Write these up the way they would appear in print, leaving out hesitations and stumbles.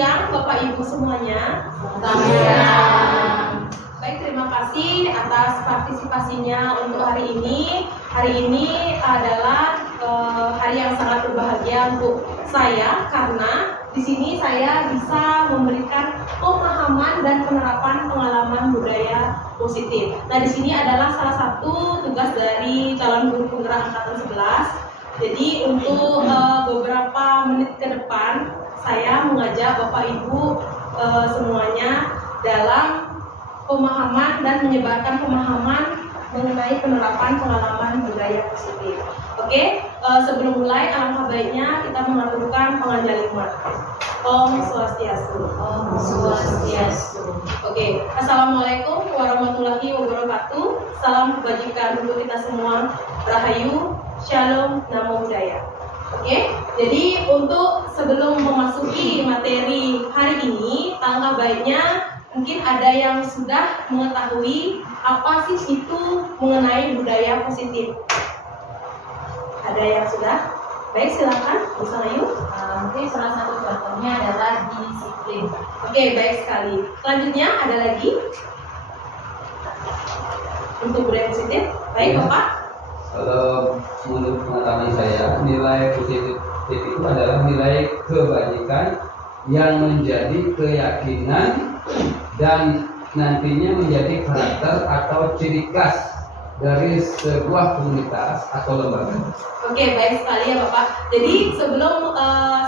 siang Bapak Ibu semuanya. Selamat siang. Baik, terima kasih atas partisipasinya untuk hari ini. Hari ini adalah hari yang sangat berbahagia untuk saya karena di sini saya bisa memberikan pemahaman dan penerapan pengalaman budaya positif. Nah, di sini adalah salah satu tugas dari calon guru penggerak angkatan 11. Jadi untuk beberapa menit ke depan saya mengajak Bapak Ibu semuanya dalam pemahaman dan menyebarkan pemahaman mengenai penerapan pengalaman budaya positif. Oke, sebelum mulai alangkah baiknya kita mengaturkan pengajian hikmat. Om Swastiastu. Om Swastiastu. Oke, Assalamualaikum warahmatullahi wabarakatuh. Salam kebajikan untuk kita semua. Rahayu, Shalom, Namo Buddhaya. Oke, jadi untuk sebelum memasuki materi hari ini, alangkah baiknya mungkin ada yang sudah mengetahui apa sih itu mengenai budaya positif. Ada yang sudah? Baik, silakan, Bu Sangayu. Mungkin salah satu contohnya adalah disiplin. Oke, baik sekali. Selanjutnya ada lagi untuk budaya positif. Baik, Bapak. Kalau menurut pengetahuan saya, nilai positif itu adalah nilai kebajikan yang menjadi keyakinan dan nantinya menjadi karakter atau ciri khas dari sebuah komunitas atau lembaga. Oke, baik sekali ya Bapak. Jadi sebelum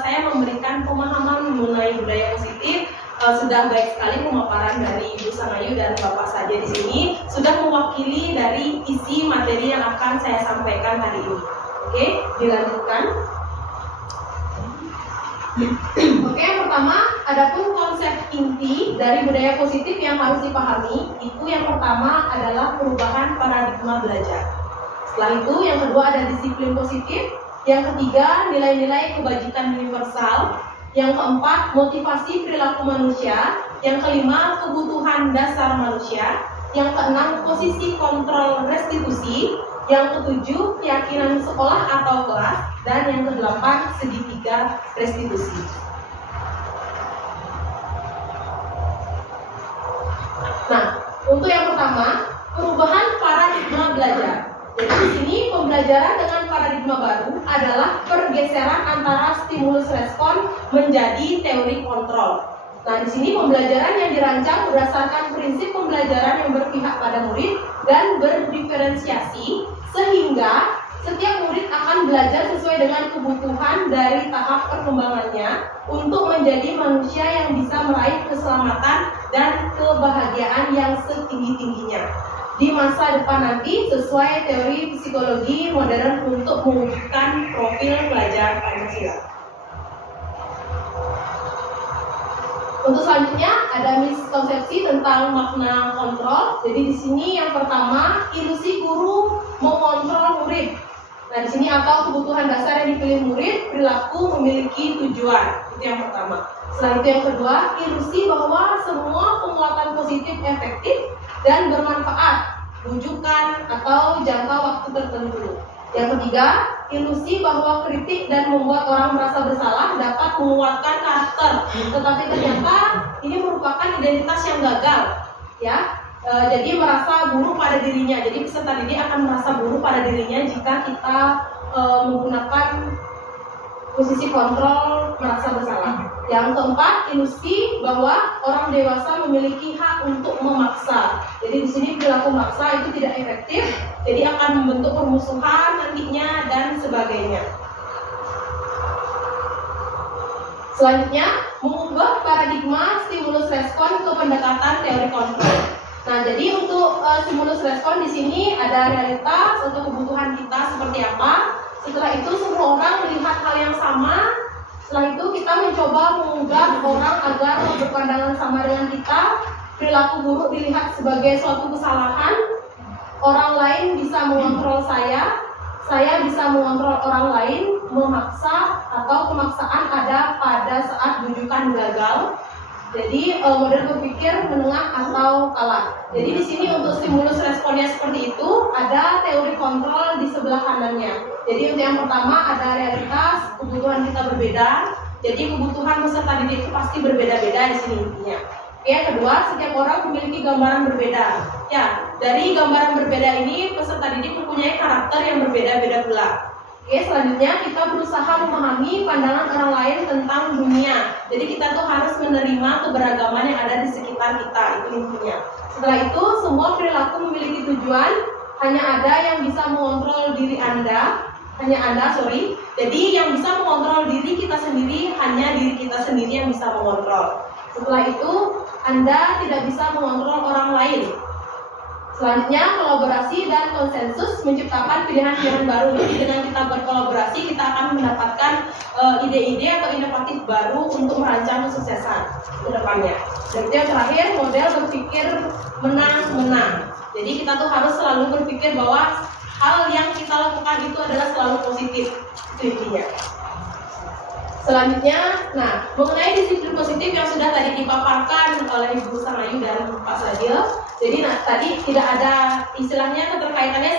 saya memberikan pemahaman mengenai budaya positif, sudah baik sekali pemaparan dari Ibu Sangayu dan Bapak saja di sini sudah mewakili dari isi materi yang akan saya sampaikan hari ini. Oke, dilanjutkan. Oke, yang pertama, adapun konsep inti dari budaya positif yang harus dipahami, itu yang pertama adalah perubahan paradigma belajar. Setelah itu, yang kedua ada disiplin positif, yang ketiga nilai-nilai kebajikan universal, yang keempat motivasi perilaku manusia, yang kelima kebutuhan dasar manusia, yang keenam posisi kontrol restitusi, yang ketujuh keyakinan sekolah atau kelas, dan yang kedelapan segitiga restitusi. Nah, untuk yang pertama, perubahan paradigma belajar. Jadi di sini pembelajaran dengan paradigma baru adalah pergeseran antara stimulus respon menjadi teori kontrol. Nah, di sini pembelajaran yang dirancang berdasarkan prinsip pembelajaran yang berpihak pada murid dan berdiferensiasi, sehingga setiap murid akan belajar sesuai dengan kebutuhan dari tahap perkembangannya untuk menjadi manusia yang bisa meraih keselamatan dan kebahagiaan yang setinggi-tingginya di masa depan nanti sesuai teori psikologi modern untuk mewujudkan profil pelajar Pancasila. Untuk selanjutnya ada miskonsepsi tentang makna kontrol. Jadi di sini yang pertama ilusi guru mengontrol murid. Nah di sini atau kebutuhan dasar yang dipilih murid perilaku memiliki tujuan. Itu yang pertama. Setelah itu yang kedua ilusi bahwa semua penguatan positif efektif dan bermanfaat, rujukan atau jangka waktu tertentu. Yang ketiga, ilusi bahwa kritik dan membuat orang merasa bersalah dapat menguatkan karakter, tetapi ternyata ini merupakan identitas yang gagal, ya. Jadi merasa buruk pada dirinya. Jadi peserta didik akan merasa buruk pada dirinya jika kita menggunakan posisi kontrol merasa bersalah. Yang keempat, ilusi bahwa orang dewasa memiliki hak untuk memaksa. Jadi di sini perilaku maksa itu tidak efektif, jadi akan membentuk permusuhan nantinya dan sebagainya. Selanjutnya, mengubah paradigma stimulus respon ke pendekatan teori kontrol. Nah, jadi untuk stimulus respon di sini ada realitas atau kebutuhan kita seperti apa. Setelah itu semua orang melihat hal yang sama. Setelah itu kita mencoba mengubah orang agar berpandangan sama dengan kita. Perilaku buruk dilihat sebagai suatu kesalahan. Orang lain bisa mengontrol saya bisa mengontrol orang lain. Memaksa atau pemaksaan ada pada saat rujukan gagal. Jadi model berpikir menengah atau kalah. Jadi di sini untuk stimulus responnya seperti itu, ada teori kontrol di sebelah kanannya. Jadi untuk yang pertama ada realitas, kebutuhan kita berbeda. Jadi kebutuhan peserta didik itu pasti berbeda-beda di sini intinya. Oke, kedua, setiap orang memiliki gambaran berbeda. Ya, dari gambaran berbeda ini peserta didik mempunyai karakter yang berbeda-beda pula. Oke, selanjutnya kita berusaha memahami pandangan orang lain tentang dunia. Jadi kita tuh harus menerima keberagaman yang ada di sekitar kita, itu intinya. Setelah itu, semua perilaku memiliki tujuan. Hanya ada yang bisa mengontrol diri Anda. Jadi yang bisa mengontrol diri kita sendiri, hanya diri kita sendiri yang bisa mengontrol. Setelah itu, Anda tidak bisa mengontrol orang lain. Selanjutnya, kolaborasi dan konsensus menciptakan pilihan-pilihan baru. Jadi dengan kita berkolaborasi, kita akan mendapatkan ide-ide atau inovatif baru untuk merancang kesuksesan ke depannya. Dan itu yang terakhir, model berpikir menang-menang. Jadi kita tuh harus selalu berpikir bahwa hal yang kita lakukan itu adalah selalu positif. Itu intinya. Selanjutnya, mengenai disiplin positif yang sudah tadi dipaparkan oleh Ibu Sangayu dan Pak Sadil. Jadi tadi tidak ada istilahnya keterkaitannya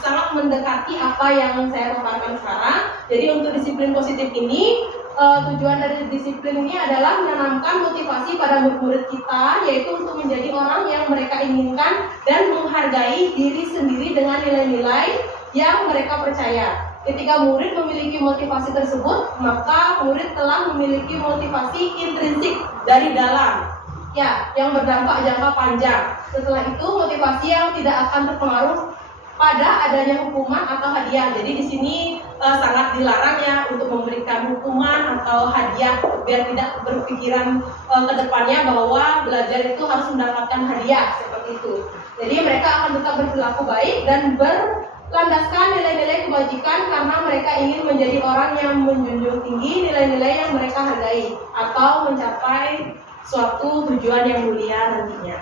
sangat mendekati apa yang saya paparkan sekarang. Jadi untuk disiplin positif ini, tujuan dari disiplin ini adalah menanamkan motivasi pada murid-murid kita, yaitu untuk menjadi orang yang mereka inginkan dan menghargai diri sendiri dengan nilai-nilai yang mereka percaya. Ketika murid memiliki motivasi tersebut, maka murid telah memiliki motivasi intrinsik dari dalam, ya, yang berdampak jangka panjang. Setelah itu, motivasi yang tidak akan terpengaruh pada adanya hukuman atau hadiah. Jadi di sini sangat dilarang ya untuk memberikan hukuman atau hadiah, biar tidak berpikiran ke depannya bahwa belajar itu harus mendapatkan hadiah seperti itu. Jadi mereka akan tetap berperilaku baik dan berlandaskan nilai-nilai kebajikan karena mereka ingin menjadi orang yang menjunjung tinggi nilai-nilai yang mereka hargai atau mencapai suatu tujuan yang mulia nantinya.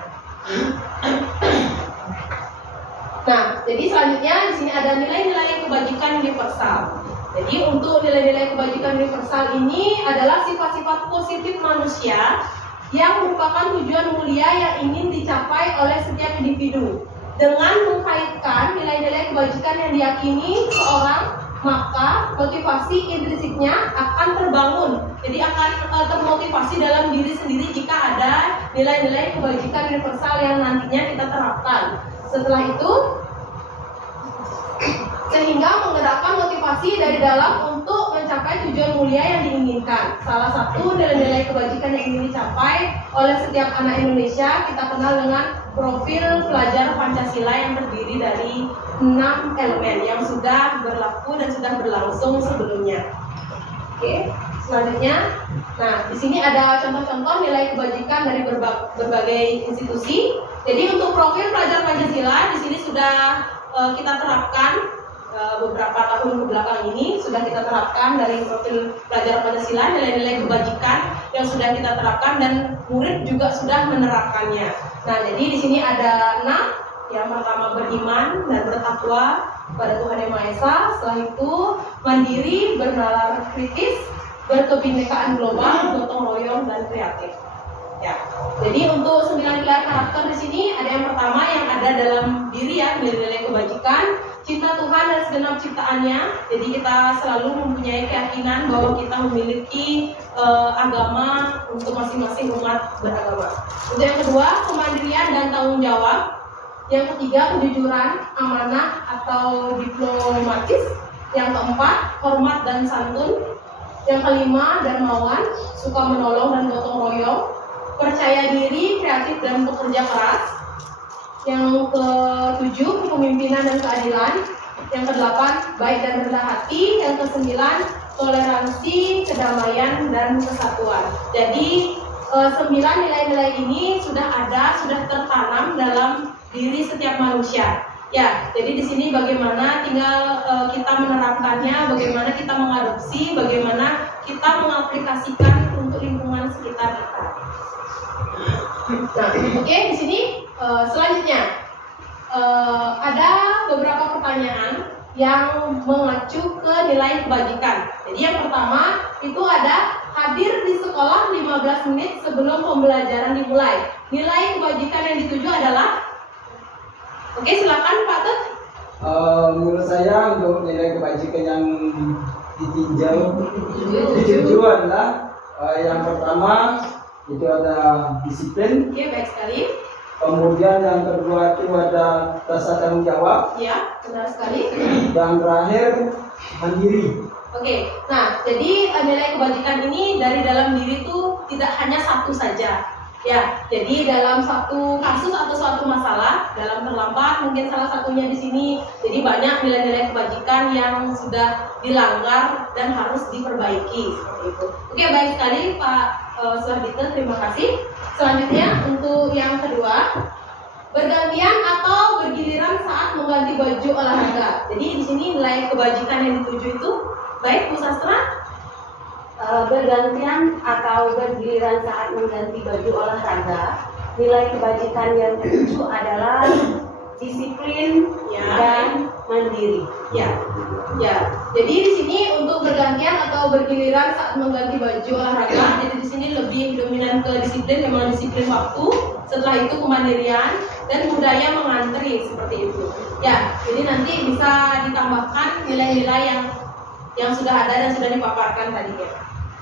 Jadi selanjutnya di sini ada nilai-nilai kebajikan universal. Jadi untuk nilai-nilai kebajikan universal ini adalah sifat-sifat positif manusia yang merupakan tujuan mulia yang ingin dicapai oleh setiap individu. Dengan mengkaitkan nilai-nilai kebajikan yang diyakini seorang, maka motivasi intrinsiknya akan terbangun. Jadi akan termotivasi dalam diri sendiri jika ada nilai-nilai kebajikan universal yang nantinya kita terapkan. Setelah itu, sehingga menggerakkan motivasi dari dalam untuk mencapai tujuan mulia yang diinginkan. Salah satu nilai-nilai kebajikan yang ingin dicapai oleh setiap anak Indonesia kita kenal dengan profil pelajar Pancasila yang terdiri dari 6 elemen yang sudah berlaku dan sudah berlangsung sebelumnya. Oke, selanjutnya, di sini ada contoh-contoh nilai kebajikan dari berbagai institusi. Jadi untuk profil pelajar Pancasila di sini sudah kita terapkan beberapa tahun kebelakang ini sudah kita terapkan dari profil pelajar Pancasila nilai-nilai kebajikan yang sudah kita terapkan dan murid juga sudah menerapkannya. Jadi di sini ada 6. Yang pertama beriman dan bertakwa kepada Tuhan Yang Maha Esa. Setelah itu mandiri, bernalar kritis, berkebinekaan global, gotong royong dan kreatif. Ya. Jadi untuk 9 pilar karakter di sini ada yang pertama yang ada dalam diri ya, nilai-nilai kebajikan, cinta Tuhan dan segenap ciptaannya. Jadi kita selalu mempunyai keyakinan bahwa kita memiliki agama untuk masing-masing umat beragama. Untuk yang kedua, kemandirian dan tanggung jawab. Yang ketiga, kejujuran, amanah atau diplomatis. Yang keempat, hormat dan santun. Yang kelima, dermawan, suka menolong dan gotong royong. Percaya diri, kreatif dan bekerja keras. Yang ketujuh, kepemimpinan dan keadilan. Yang kedelapan, baik dan rendah hati. Yang kesembilan, toleransi, kedamaian dan kesatuan. Jadi 9 nilai-nilai ini sudah tertanam dalam diri setiap manusia. Ya, jadi di sini bagaimana tinggal kita menerapkannya, bagaimana kita mengadopsi, bagaimana kita mengaplikasikan untuk lingkungan sekitar kita. Oke, di sini selanjutnya ada beberapa pertanyaan yang mengacu ke nilai kebajikan. Jadi yang pertama itu ada hadir di sekolah 15 menit sebelum pembelajaran dimulai. Nilai kebajikan yang dituju adalah, oke, silakan Pak Tut. Menurut saya untuk nilai kebajikan yang ditinjau. Ditinjau adalah yang pertama itu ada disiplin. Oke, baik sekali. Kemudian yang kedua itu ada rasa tanggung jawab. Ya, benar sekali. Yang terakhir mandiri. Oke, nah jadi nilai kebajikan ini dari dalam diri itu tidak hanya satu saja. Ya, jadi dalam satu kasus atau suatu masalah, dalam terlambat mungkin salah satunya di sini. Jadi banyak nilai-nilai kebajikan yang sudah dilanggar dan harus diperbaiki seperti itu. Oke, baik sekali Pak Suhardito, terima kasih. Selanjutnya untuk yang kedua, bergantian atau bergiliran saat mengganti baju olahraga. Jadi di sini nilai kebajikan yang dituju itu, baik Bu Sastra? Bergantian atau bergiliran saat mengganti baju olahraga, nilai kebajikan yang dituju adalah disiplin dan mandiri. Ya. Jadi di sini untuk bergantian atau bergiliran saat mengganti baju olahraga, jadi di sini lebih dominan ke disiplin, memang disiplin waktu. Setelah itu kemandirian dan budaya mengantri seperti itu. Ya, jadi nanti bisa ditambahkan nilai-nilai yang sudah ada dan sudah dipaparkan tadi ya.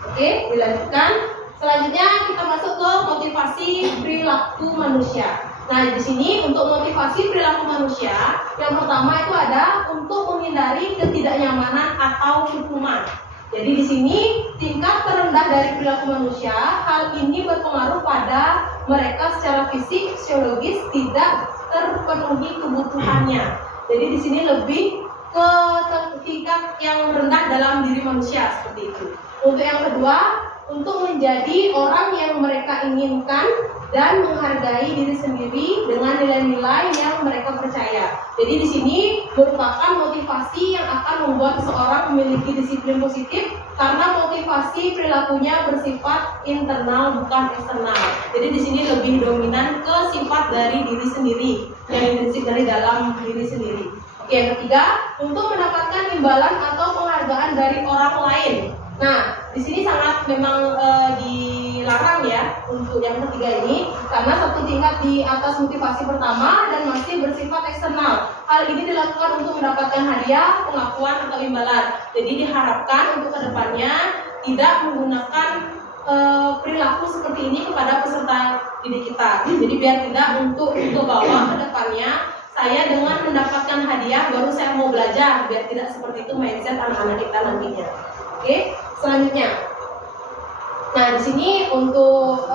Oke, dilanjutkan. Selanjutnya kita masuk ke motivasi perilaku manusia. Nah, di sini untuk motivasi perilaku manusia, yang pertama itu ada untuk menghindari ketidaknyamanan atau hukuman. Jadi di sini tingkat terendah dari perilaku manusia, hal ini berpengaruh pada mereka secara fisik, psikologis tidak terpenuhi kebutuhannya. Jadi di sini lebih ke tingkat yang rendah dalam diri manusia seperti itu. Untuk yang kedua, untuk menjadi orang yang mereka inginkan dan menghargai diri sendiri dengan nilai-nilai yang mereka percaya. Jadi di sini merupakan motivasi yang akan membuat seseorang memiliki disiplin positif karena motivasi perilakunya bersifat internal bukan eksternal. Jadi di sini lebih dominan ke sifat dari diri sendiri, yang intrinsik dari dalam diri sendiri. Oke, yang ketiga, untuk mendapatkan imbalan atau penghargaan dari orang lain. Nah, di sini sangat memang dilarang ya untuk yang ketiga ini karena satu tingkat di atas motivasi pertama dan masih bersifat eksternal. Hal ini dilakukan untuk mendapatkan hadiah, pengakuan atau imbalan. Jadi diharapkan untuk kedepannya tidak menggunakan perilaku seperti ini kepada peserta didik kita. Jadi biar tidak untuk ke bawah kedepannya. Saya dengan mendapatkan hadiah baru saya mau belajar, biar tidak seperti itu mindset anak-anak kita nantinya. Oke, selanjutnya. Nah, di sini untuk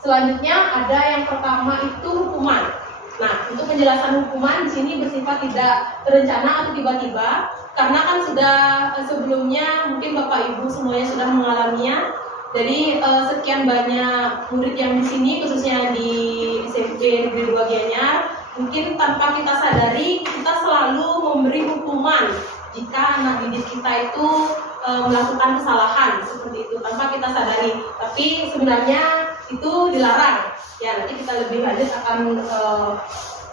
selanjutnya ada yang pertama itu hukuman. Nah, untuk penjelasan hukuman di sini bersifat tidak terencana atau tiba-tiba, karena kan sudah sebelumnya mungkin Bapak Ibu semuanya sudah mengalaminya. Jadi sekian banyak murid yang di sini khususnya di SMP Negeri 2 Gianyar, mungkin tanpa kita sadari kita selalu memberi hukuman jika anak didik kita itu melakukan kesalahan seperti itu tanpa kita sadari. Tapi sebenarnya itu dilarang. Ya, nanti kita lebih lanjut akan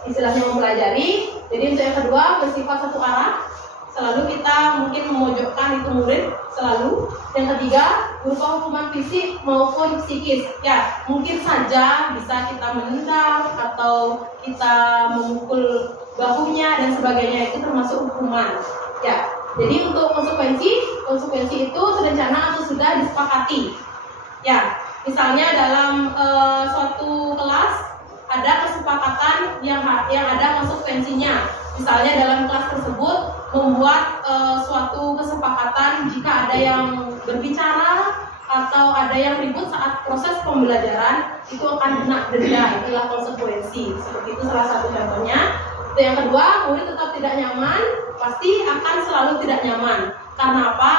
istilahnya mempelajari. Jadi untuk yang kedua bersifat satu arah. Selalu kita mungkin memojokkan itu murid selalu. Yang ketiga berupa hukuman fisik maupun psikis. Ya, mungkin saja bisa kita menendang atau kita memukul bahunya dan sebagainya, itu termasuk hukuman. Ya, jadi untuk konsekuensi itu terencana atau sudah disepakati. Ya, misalnya dalam suatu kelas ada kesepakatan yang ada konsekuensinya. Misalnya dalam kelas tersebut membuat suatu kesepakatan jika ada yang berbicara atau ada yang ribut saat proses pembelajaran itu akan kena denda, itulah konsekuensi. Seperti itu salah satu contohnya. Yang kedua, murid tetap tidak nyaman, pasti akan selalu tidak nyaman. Karena apa?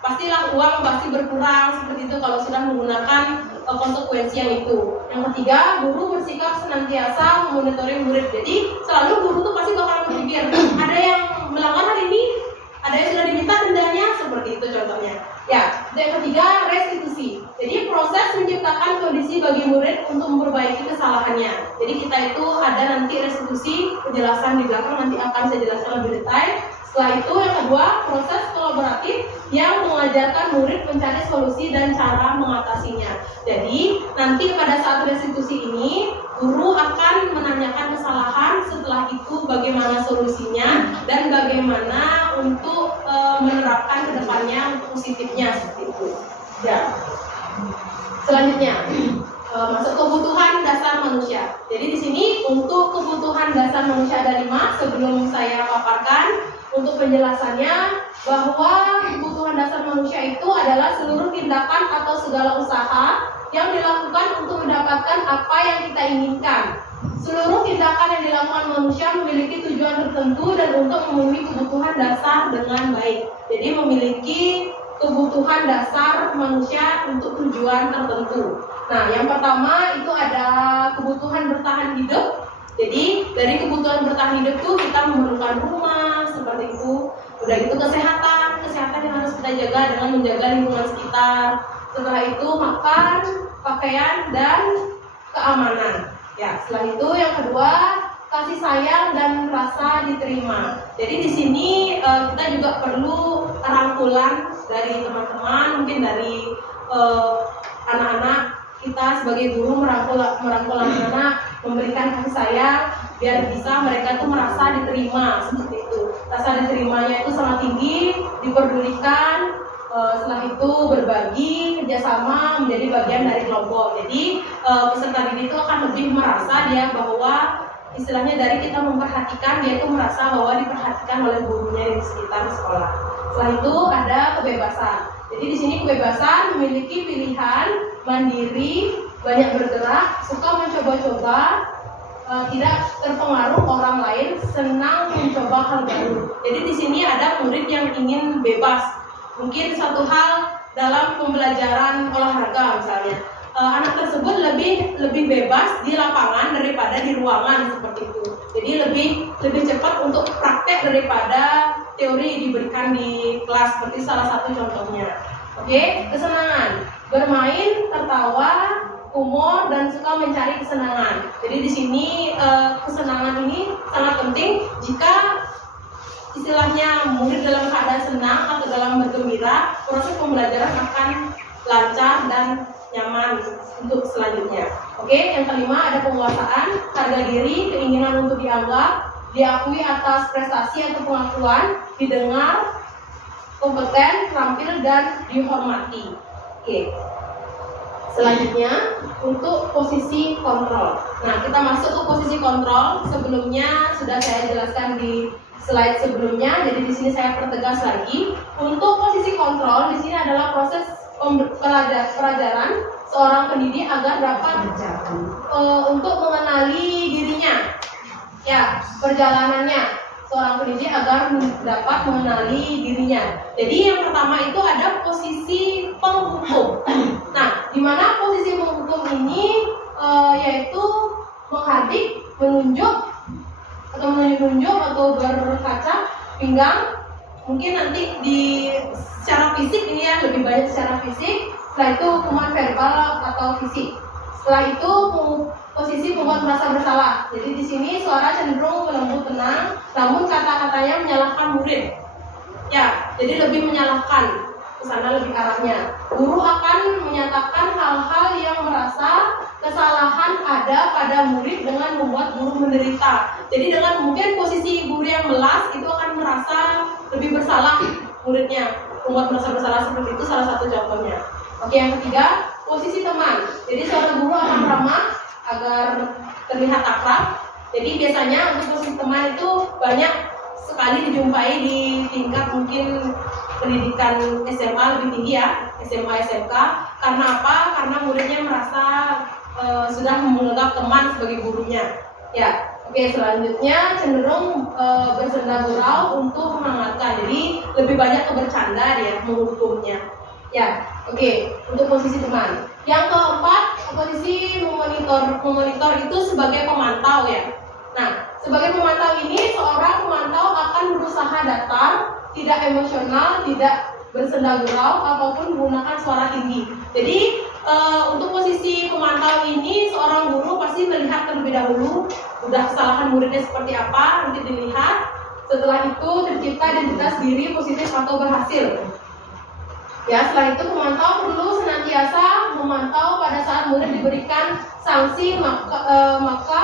Pastilah uang pasti berkurang seperti itu kalau sudah menggunakan konsekuensi yang itu. Yang ketiga, guru bersikap senantiasa memonitoring murid. Jadi selalu guru tuh pasti bakal berpikir ada yang melanggar hari ini, ada yang sudah diminta dendanya, seperti itu contohnya. Ya, yang ketiga, restitusi. Jadi proses menciptakan kondisi bagi murid untuk memperbaiki kesalahannya. Jadi kita itu ada nanti restitusi, penjelasan di belakang nanti akan saya jelaskan lebih detail. Setelah itu yang kedua, proses kolaboratif yang mengajarkan murid mencari solusi dan cara mengatasinya. Jadi nanti pada saat restitusi ini, guru akan menanyakan kesalahan, setelah itu bagaimana solusinya dan bagaimana untuk menerapkan ke depannya untuk positifnya seperti itu. Ya. Selanjutnya, masuk kebutuhan dasar manusia. Jadi di sini untuk kebutuhan dasar manusia ada 5. Sebelum saya paparkan untuk penjelasannya, bahwa kebutuhan dasar manusia itu adalah seluruh tindakan atau segala usaha yang dilakukan untuk mendapatkan apa yang kita inginkan. Seluruh tindakan yang dilakukan manusia memiliki tujuan tertentu dan untuk memenuhi kebutuhan dasar dengan baik. Jadi memiliki kebutuhan dasar manusia untuk tujuan tertentu. Nah, yang pertama itu ada kebutuhan bertahan hidup. Jadi dari kebutuhan bertahan hidup itu kita memerlukan rumah seperti itu. Udah gitu kesehatan yang harus kita jaga dengan menjaga lingkungan sekitar. Setelah itu makan, pakaian, dan keamanan. Ya, setelah itu yang kedua kasih sayang dan rasa diterima. Jadi di sini kita juga perlu rangkulan dari teman-teman, mungkin dari anak-anak kita sebagai guru merangkul anak-anak, memberikan kasih sayang biar bisa mereka tuh merasa diterima seperti itu. Rasa diterimanya itu sangat tinggi, diperdulikan. Setelah itu berbagi, kerjasama menjadi bagian dari kelompok. Jadi peserta didik itu akan lebih merasa dia bahwa istilahnya dari kita memperhatikan, dia itu merasa bahwa diperhatikan oleh gurunya di sekitar sekolah. Setelah itu ada kebebasan. Jadi di sini kebebasan memiliki pilihan, mandiri, banyak bergerak, suka mencoba-coba, tidak terpengaruh orang lain, senang mencoba hal baru. Jadi di sini ada murid yang ingin bebas. Mungkin satu hal dalam pembelajaran olahraga misalnya, anak tersebut lebih bebas di lapangan daripada di ruangan seperti itu. Jadi lebih cepat untuk praktek daripada teori diberikan di kelas, seperti salah satu contohnya. Oke, kesenangan, bermain, tertawa, humor, dan suka mencari kesenangan. Jadi di sini kesenangan ini sangat penting jika istilahnya murid dalam keadaan senang atau dalam bergembira, proses pembelajaran akan lancar dan nyaman untuk selanjutnya. Oke, yang kelima ada penguasaan, harga diri, keinginan untuk dianggap, diakui atas prestasi atau pengakuan, didengar, kompeten, terampil, dan dihormati. Oke. Selanjutnya untuk posisi kontrol. Nah, kita masuk ke posisi kontrol. Sebelumnya sudah saya jelaskan di slide sebelumnya, jadi di sini saya pertegas lagi. Untuk posisi kontrol di sini adalah proses pelajaran seorang pendidik agar dapat untuk mengenali dirinya. Ya, perjalanannya seorang pendidik agar dapat mengenali dirinya. Jadi yang pertama itu ada posisi penghukum. Nah, di mana posisi penghukum ini yaitu menghadik, menunjuk atau berkaca pinggang. Mungkin nanti secara fisik ini ya, lebih banyak secara fisik. Setelah itu hukuman verbal atau fisik. Setelah itu posisi membuat merasa bersalah. Jadi di sini suara cenderung lembut tenang, namun kata-katanya menyalahkan murid. Ya, jadi lebih menyalahkan, ke sana lebih arahnya. Guru akan menyatakan hal-hal yang merasa kesalahan ada pada murid dengan membuat guru menderita. Jadi dengan mungkin posisi guru yang melas itu akan merasa lebih bersalah muridnya, membuat merasa bersalah seperti itu salah satu contohnya. Oke, yang ketiga, posisi teman. Jadi seorang guru akan ramah agar terlihat akrab. Jadi biasanya untuk posisi teman itu banyak sekali dijumpai di tingkat mungkin pendidikan SMA lebih tinggi ya, SMA, SMK. Karena apa? Karena muridnya merasa sudah menganggap teman sebagai gurunya. Ya, oke, selanjutnya cenderung bersenda gurau untuk menghangatkan. Jadi lebih banyak ke bercanda dia, menghukumnya. Ya, oke, untuk posisi teman. Yang keempat, posisi memonitor itu sebagai pemantau ya. Nah, sebagai pemantau ini seorang pemantau akan berusaha datar, tidak emosional, tidak bersenda gurau ataupun menggunakan suara tinggi. Jadi untuk posisi pemantau ini seorang guru pasti melihat terlebih dahulu udah kesalahan muridnya seperti apa, nanti dilihat. Setelah itu tercipta identitas diri positif atau berhasil. Ya, setelah itu pemantau perlu senantiasa memantau pada saat murid diberikan sanksi, maka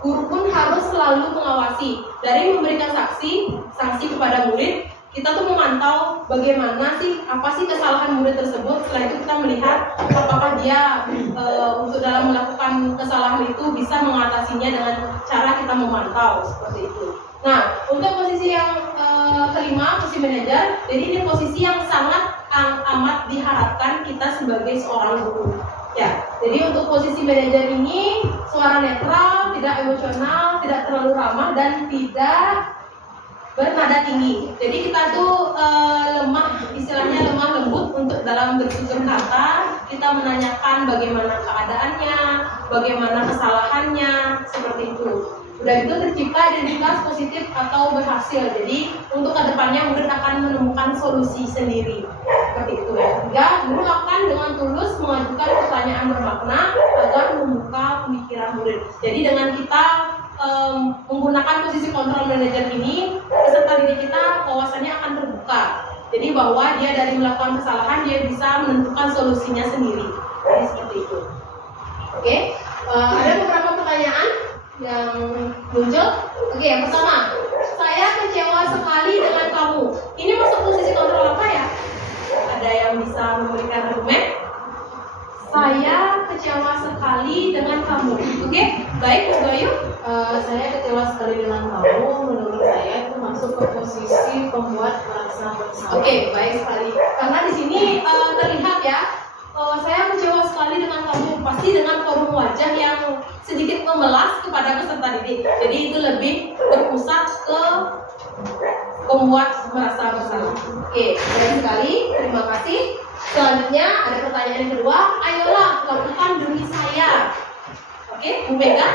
guru pun harus selalu mengawasi. Dari memberikan sanksi kepada murid, kita tuh memantau bagaimana sih, apa sih kesalahan murid tersebut. Setelah itu kita melihat apakah dia untuk dalam melakukan kesalahan itu bisa mengatasinya dengan cara kita memantau seperti itu. Nah, untuk posisi yang kelima, posisi manajer, jadi ini posisi yang sangat amat diharapkan kita sebagai seorang guru. Ya, jadi untuk posisi manajer ini suara netral, tidak emosional, tidak terlalu ramah dan tidak bernada tinggi. Jadi kita tuh lemah, istilahnya lemah lembut untuk dalam bertutur kata. Kita menanyakan bagaimana keadaannya, bagaimana kesalahannya, seperti itu. Udah itu tercipta identitas positif atau berhasil. Jadi untuk kedepannya murid akan menemukan solusi sendiri. Seperti itu ya. Ketiga, guru akan dengan tulus mengajukan pertanyaan bermakna agar membuka pemikiran murid. Jadi dengan kita menggunakan posisi kontrol manajer ini, peserta didik kita wawasannya akan terbuka. Jadi bahwa dia dari melakukan kesalahan dia bisa menentukan solusinya sendiri. Jadi seperti itu. Oke, ada beberapa pertanyaan yang muncul. Oke, yang pertama, saya kecewa sekali dengan kamu. Ini masuk posisi kontrol apa ya? Ada yang bisa memberikan argumen? Saya kecewa sekali dengan kamu. Oke, baik, Bu Bayu. Saya kecewa sekali dengan kamu. Menurut saya itu masuk ke posisi pembuat merasa bersalah. Oke, baik sekali. Karena di sini terlihat ya, saya kecewa sekali dengan kamu. Pasti dengan forum wajah yang sedikit memelas kepada peserta didik. Jadi itu lebih berpusat ke pembuat merasa bersalah. Oke, baik sekali. Terima kasih. Selanjutnya ada pertanyaan yang kedua. Ayolah lakukan demi saya. Oke, Bu Mega.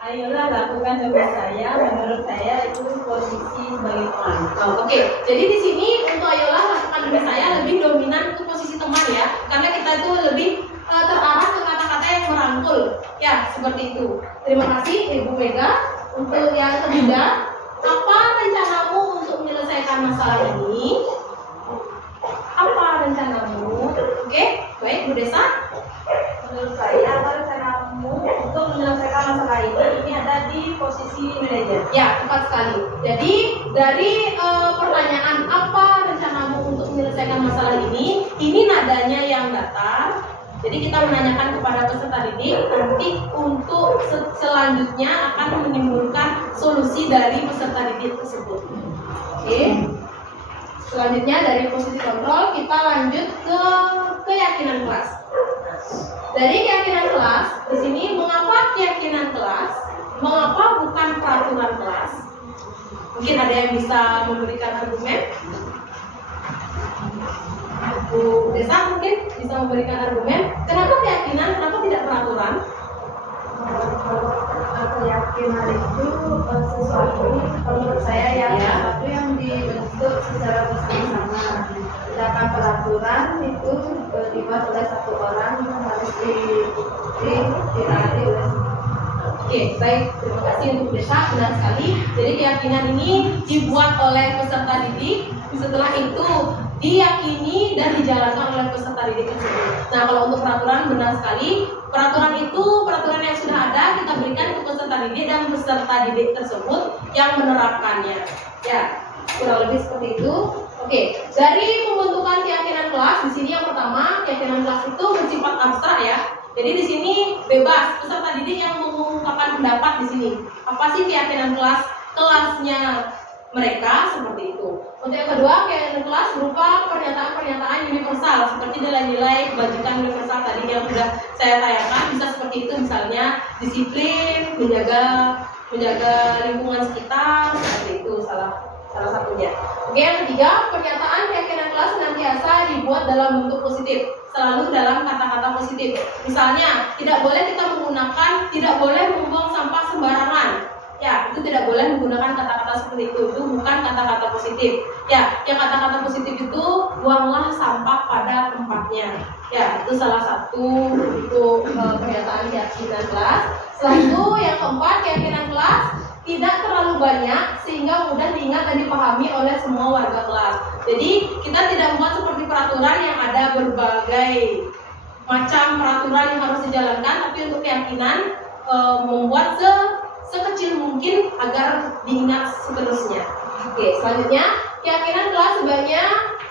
Ayolah lakukan demi saya. Menurut saya itu posisi sebagai pemantau. Oke, jadi di sini untuk ayolah lakukan demi saya lebih dominan ke posisi teman ya, karena kita itu lebih terarah ke kata-kata yang merangkul. Ya, seperti itu. Terima kasih Ibu Mega. Untuk yang ketiga, apa rencanamu untuk menyelesaikan masalah ini? Apa rencanamu? Oke, baik Bu Desa. Menurut saya apa rencanamu untuk menyelesaikan masalah ini ada di posisi manajer. Ya, tepat sekali. Jadi dari pertanyaan apa rencanamu untuk menyelesaikan masalah ini nadanya yang datar. Jadi kita menanyakan kepada peserta didik, nanti untuk selanjutnya akan menimbulkan solusi dari peserta didik tersebut. Oke. Selanjutnya dari posisi kontrol kita lanjut ke keyakinan kelas. Dari keyakinan kelas, di sini mengapa keyakinan kelas? Mengapa bukan peraturan kelas? Mungkin ada yang bisa memberikan argumen. Bu Desa mungkin bisa memberikan argumen. Kenapa keyakinan? Kenapa tidak peraturan? Keyakinan itu sesuatu menurut saya sesuatu yang dibentuk secara bersama-sama. Sedangkan peraturan itu dibuat oleh satu orang yang harus ditaati oleh semua. Oke, baik. Terima kasih untuk Desa. Benar sekali. Jadi keyakinan ini dibuat oleh peserta didik. Setelah itu diyakini dan dijalankan oleh peserta didik tersebut. Nah, kalau untuk peraturan benar sekali. Peraturan itu peraturan yang sudah ada kita berikan ke peserta didik dan peserta didik tersebut yang menerapkannya. Ya, kurang lebih seperti itu. Oke, dari pembentukan keyakinan kelas di sini yang pertama keyakinan kelas itu bersifat abstrak ya. Jadi di sini bebas peserta didik yang mengungkapkan pendapat di sini. Apa sih keyakinan kelasnya mereka seperti itu. Untuk yang kedua, keyakinan kelas berupa pernyataan-pernyataan universal seperti nilai-nilai kebajikan universal tadi yang sudah saya tayangkan. Bisa seperti itu, misalnya disiplin, menjaga lingkungan sekitar, seperti itu salah satunya. Oke, yang ketiga, pernyataan keyakinan kelas senantiasa dibuat dalam bentuk positif, selalu dalam kata-kata positif. Misalnya, tidak boleh membuang sampah sembarangan. Ya, itu tidak boleh menggunakan kata-kata seperti itu bukan kata-kata positif. Ya, yang kata-kata positif itu buanglah sampah pada tempatnya. Ya, itu salah satu untuk pernyataan keyakinan kelas. Setelah itu, yang keempat, keyakinan kelas tidak terlalu banyak sehingga mudah diingat dan dipahami oleh semua warga kelas. Jadi, kita tidak membuat seperti peraturan yang ada berbagai macam peraturan yang harus dijalankan, tapi untuk keyakinan membuat sekecil mungkin agar diingat seterusnya. Oke, selanjutnya keyakinan kelas sebaiknya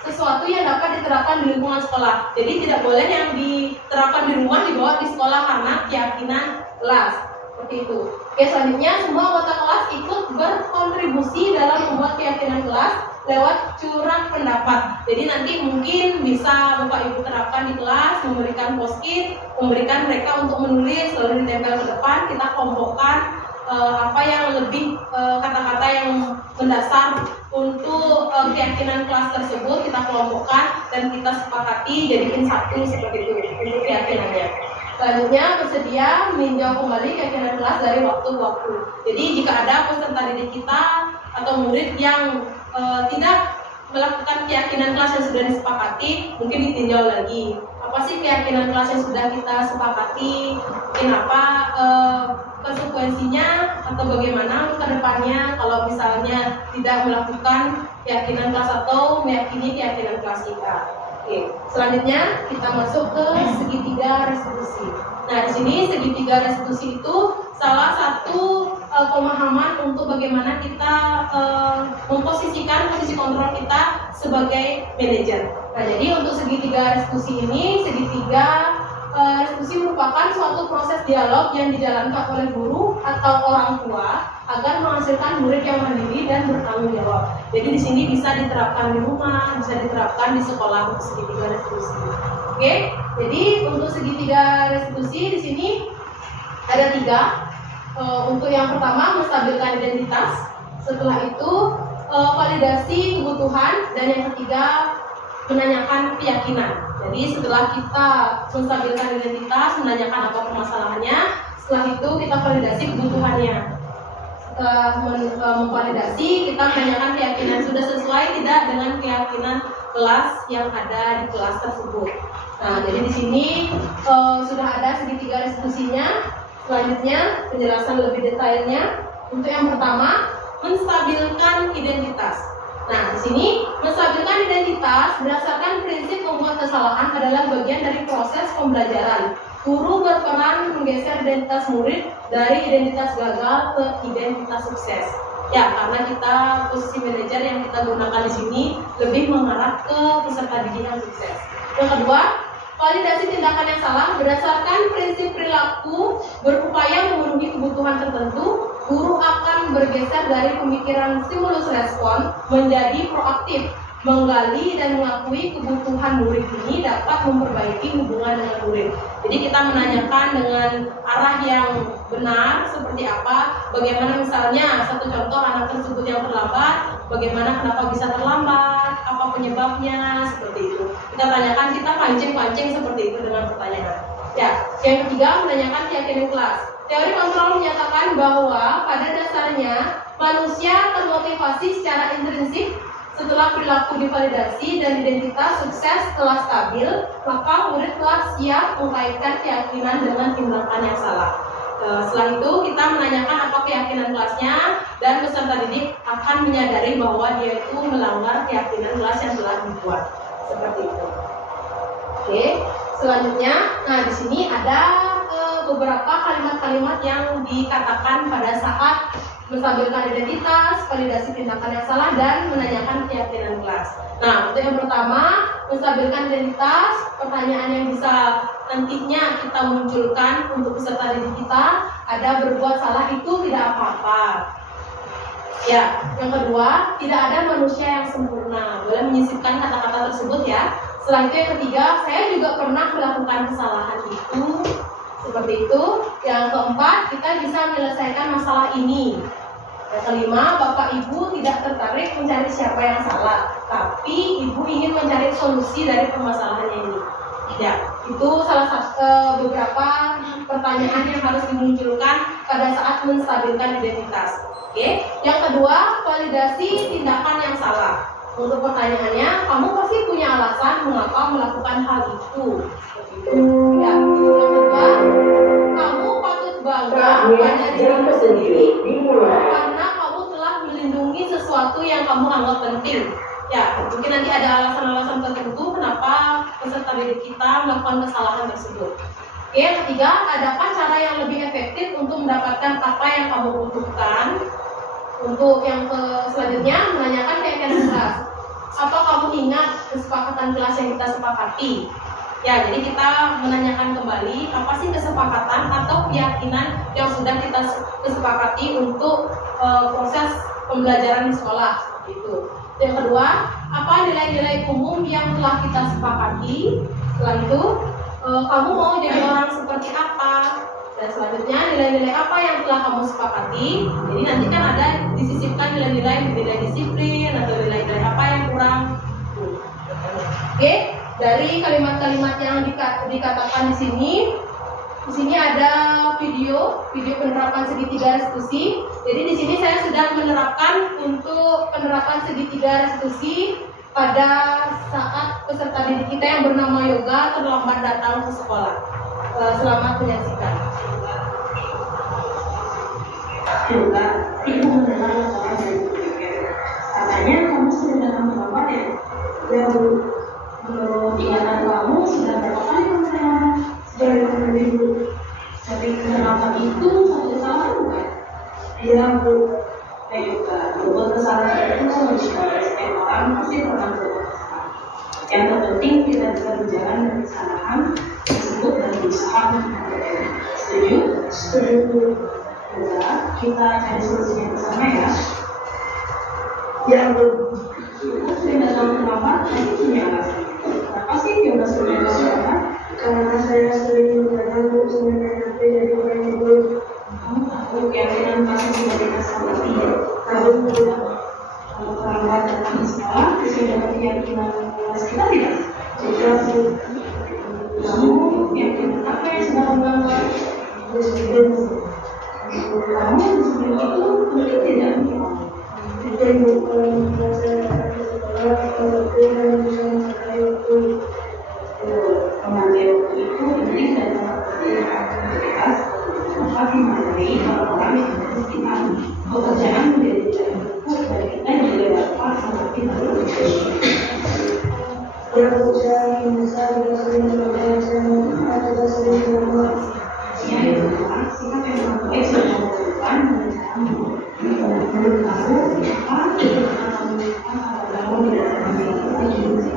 sesuatu yang dapat diterapkan di lingkungan sekolah. Jadi tidak boleh yang diterapkan di rumah dibawa di sekolah karena keyakinan kelas. Seperti itu. Oke, selanjutnya semua anggota kelas ikut berkontribusi dalam membuat keyakinan kelas lewat curah pendapat. Jadi nanti mungkin bisa Bapak Ibu terapkan di kelas, memberikan post-it, memberikan mereka untuk menulis lalu ditempel ke depan, kita kelompokkan apa yang lebih kata-kata yang mendasar untuk keyakinan kelas tersebut kita kelompokkan dan kita sepakati jadikan satu seperti itu untuk keyakinannya. Selanjutnya bersedia meninjau kembali keyakinan kelas dari waktu ke waktu. Jadi jika ada peserta didik kita atau murid yang tidak melakukan keyakinan kelas yang sudah disepakati, mungkin ditinjau lagi. Apa sih keyakinan kelas yang sudah kita sepakati? Mungkin apa konsekuensinya atau bagaimana ke depannya kalau misalnya tidak melakukan keyakinan kelas atau meyakini keyakinan kelas kita. Oke, selanjutnya kita masuk ke segitiga restitusi. Nah, di sini segitiga restitusi itu salah satu pemahaman untuk bagaimana kita memposisikan posisi kontrol kita sebagai manajer. Nah, jadi untuk segitiga restitusi ini, segitiga restitusi merupakan suatu proses dialog yang dijalankan oleh guru atau orang tua agar menghasilkan murid yang mandiri dan bertanggung jawab. Jadi di sini bisa diterapkan di rumah, bisa diterapkan di sekolah untuk segitiga restitusi. Oke, jadi untuk segitiga restitusi di sini ada 3. Untuk yang pertama menstabilkan identitas, setelah itu validasi kebutuhan, dan yang ketiga menanyakan keyakinan. Jadi setelah kita menstabilkan identitas, menanyakan apa permasalahannya, setelah itu kita validasi kebutuhannya. Setelah memvalidasi, kita menanyakan keyakinan sudah sesuai tidak dengan keyakinan kelas yang ada di kelas tersebut. Nah, jadi di sini sudah ada segitiga restitusinya. Selanjutnya penjelasan lebih detailnya. Untuk yang pertama, menstabilkan identitas. Nah, di sini menstabilkan identitas berdasarkan prinsip membuat kesalahan adalah bagian dari proses pembelajaran. Guru berperan menggeser identitas murid dari identitas gagal ke identitas sukses. Ya, karena kita posisi manajer yang kita gunakan di sini lebih mengarah ke peserta didik yang sukses. Yang kedua, validasi tindakan yang salah berdasarkan prinsip perilaku berupaya memenuhi kebutuhan tertentu. Guru akan bergeser dari pemikiran stimulus respon menjadi proaktif, menggali dan mengakui kebutuhan murid ini dapat memperbaiki hubungan dengan murid. Jadi kita menanyakan dengan arah yang benar seperti apa, bagaimana misalnya satu contoh anak tersebut yang terlambat, bagaimana kenapa bisa terlambat, apa penyebabnya, seperti itu. Kita tanyakan, kita pancing-pancing seperti itu dengan pertanyaan. Ya, yang ketiga menanyakan keyakinan kelas. Teori kontrol menyatakan bahwa pada dasarnya manusia termotivasi secara intrinsik setelah perilaku divalidasi dan identitas sukses telah stabil, maka murid telah siap mengaitkan keyakinan dengan tindakan yang salah. Setelah itu kita menanyakan apa keyakinan kelasnya dan peserta didik akan menyadari bahwa dia itu melanggar keyakinan kelas yang telah dibuat. Seperti itu. Oke, selanjutnya, nah di sini ada beberapa kalimat-kalimat yang dikatakan pada saat menstabilkan identitas, validasi tindakan yang salah, dan menanyakan keyakinan kelas. Nah, untuk yang pertama, menstabilkan identitas, pertanyaan yang bisa nantinya kita munculkan untuk peserta didik kita, ada berbuat salah itu tidak apa-apa. Ya, yang kedua, tidak ada manusia yang sempurna. Boleh menyisipkan kata-kata tersebut ya. Setelah itu yang ketiga, saya juga pernah melakukan kesalahan itu. Seperti itu. Yang keempat, kita bisa menyelesaikan masalah ini. Yang kelima, Bapak Ibu tidak tertarik mencari siapa yang salah, tapi Ibu ingin mencari solusi dari permasalahannya ini. Ya, itu salah satu beberapa pertanyaan yang harus dimunculkan pada saat menstabilkan identitas. Oke. Yang kedua, validasi tindakan yang salah. Untuk pertanyaannya, kamu pasti punya alasan mengapa melakukan hal itu. Seperti itu. Ya. Yang kedua, kamu patut bangga pada dirimu sendiri karena kamu telah melindungi sesuatu yang kamu anggap penting. Ya, mungkin nanti ada alasan-alasan tertentu kenapa peserta didik kita melakukan kesalahan tersebut. Oke, yang ketiga, adakah cara yang lebih efektif untuk mendapatkan apa yang kamu butuhkan? Untuk yang selanjutnya menanyakan keyakinan kelas. Apa kamu ingat kesepakatan kelas yang kita sepakati? Ya, jadi kita menanyakan kembali apa sih kesepakatan atau keyakinan yang sudah kita kesepakati untuk proses pembelajaran di sekolah seperti itu. Yang kedua, apa nilai-nilai umum yang telah kita sepakati? Setelah itu, kamu mau jadi orang seperti apa? Dan selanjutnya, nilai-nilai apa yang telah kamu sepakati? Jadi nanti kan ada disisipkan nilai disiplin atau nilai-nilai apa yang kurang. Oke, dari kalimat-kalimat yang dikatakan di sini ada video penerapan segitiga restitusi. Jadi di sini saya sudah menerapkan untuk penerapan segitiga restitusi pada saat peserta didik kita yang bernama Yoga terlambat datang ke sekolah. Selamat menyaksikan. Yoga, ibu mendengar laporan dari Bu. Katanya kamu sudah datang terlambat ya? Ya Bu. Menurut ingatan kamu sudah berapa kali kamu terlambat? Sudah 5 kali Bu. Tapi terlambat itu satu kesalahan bukan? Iya Bu. Ya Yoga, berbuat kesalahan itu manusia. Setiap orang pasti pernah berbuat kesalahan. Yang terpenting kita bisa berjalan dari kesalahan tersebut dan berusaha untuk memperbaiki. Setuju? Setuju. Yoga, kita cari solusinya bersama ya. Ya Bu. Yoga sudah datang terlambat, nanti punya alasan. Kenapa sih Yoga sudah datang terlambat? Karena saya sering mengganggu semuanya HP dari orang ibu. Kamu tahu keyakinan pasti sudah kita sepakati ya. Tahu Bu. Kalau terlambat datang ke sekolah, sesuai dengan keyakinan kelas kita tidak? Jika Bu. Kamu keyakinan apa yang sudah kamu langgar? Disiplin. Kamu disiplin itu penting tidak? Disiplin Bu. Kalau saya datang ke sekolah, kalau saya bisa memakai waktu. Memakai waktu itu penting dan sangat penting. Kelas dapat dimaknai orang-orang yang ada di sekitar. Pekerjaan menjadi tidak cukup dan kita juga dapat seperti itu. Ya Bu, saya bisa juga sering belajar, saya juga sering belajar. Ya, Yoga, sikap yang sangat baik sudah kamu lakukan dengan caramu. Menurut kamu, siapa yang akan kamu lakukan kalau kamu tidak sedang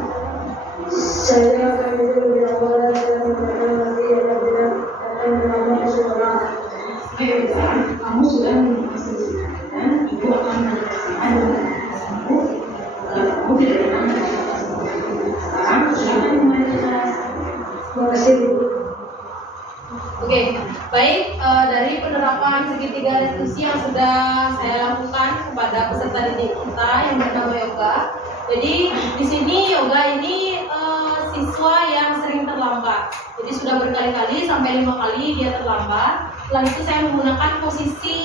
Saya akan itu lebih awal dan saya mengerjakan lagi apabila akan berlama ke sekolah. Ayo, Yoga, kamu sudah menemukan solusinya dan ibu akan bekerjasama dengan kamu agar kamu tidak datang ke kelas. Sekarang, silakan mulai ke kelas. Terima kasih Bu. Oke, baik, dari penerapan segitiga restitusi yang sudah saya lakukan kepada peserta didik kita yang bernama Yoga. Jadi di sini Yoga ini siswa yang sering terlambat. Jadi sudah berkali-kali sampai 5 kali dia terlambat. Setelah itu saya menggunakan posisi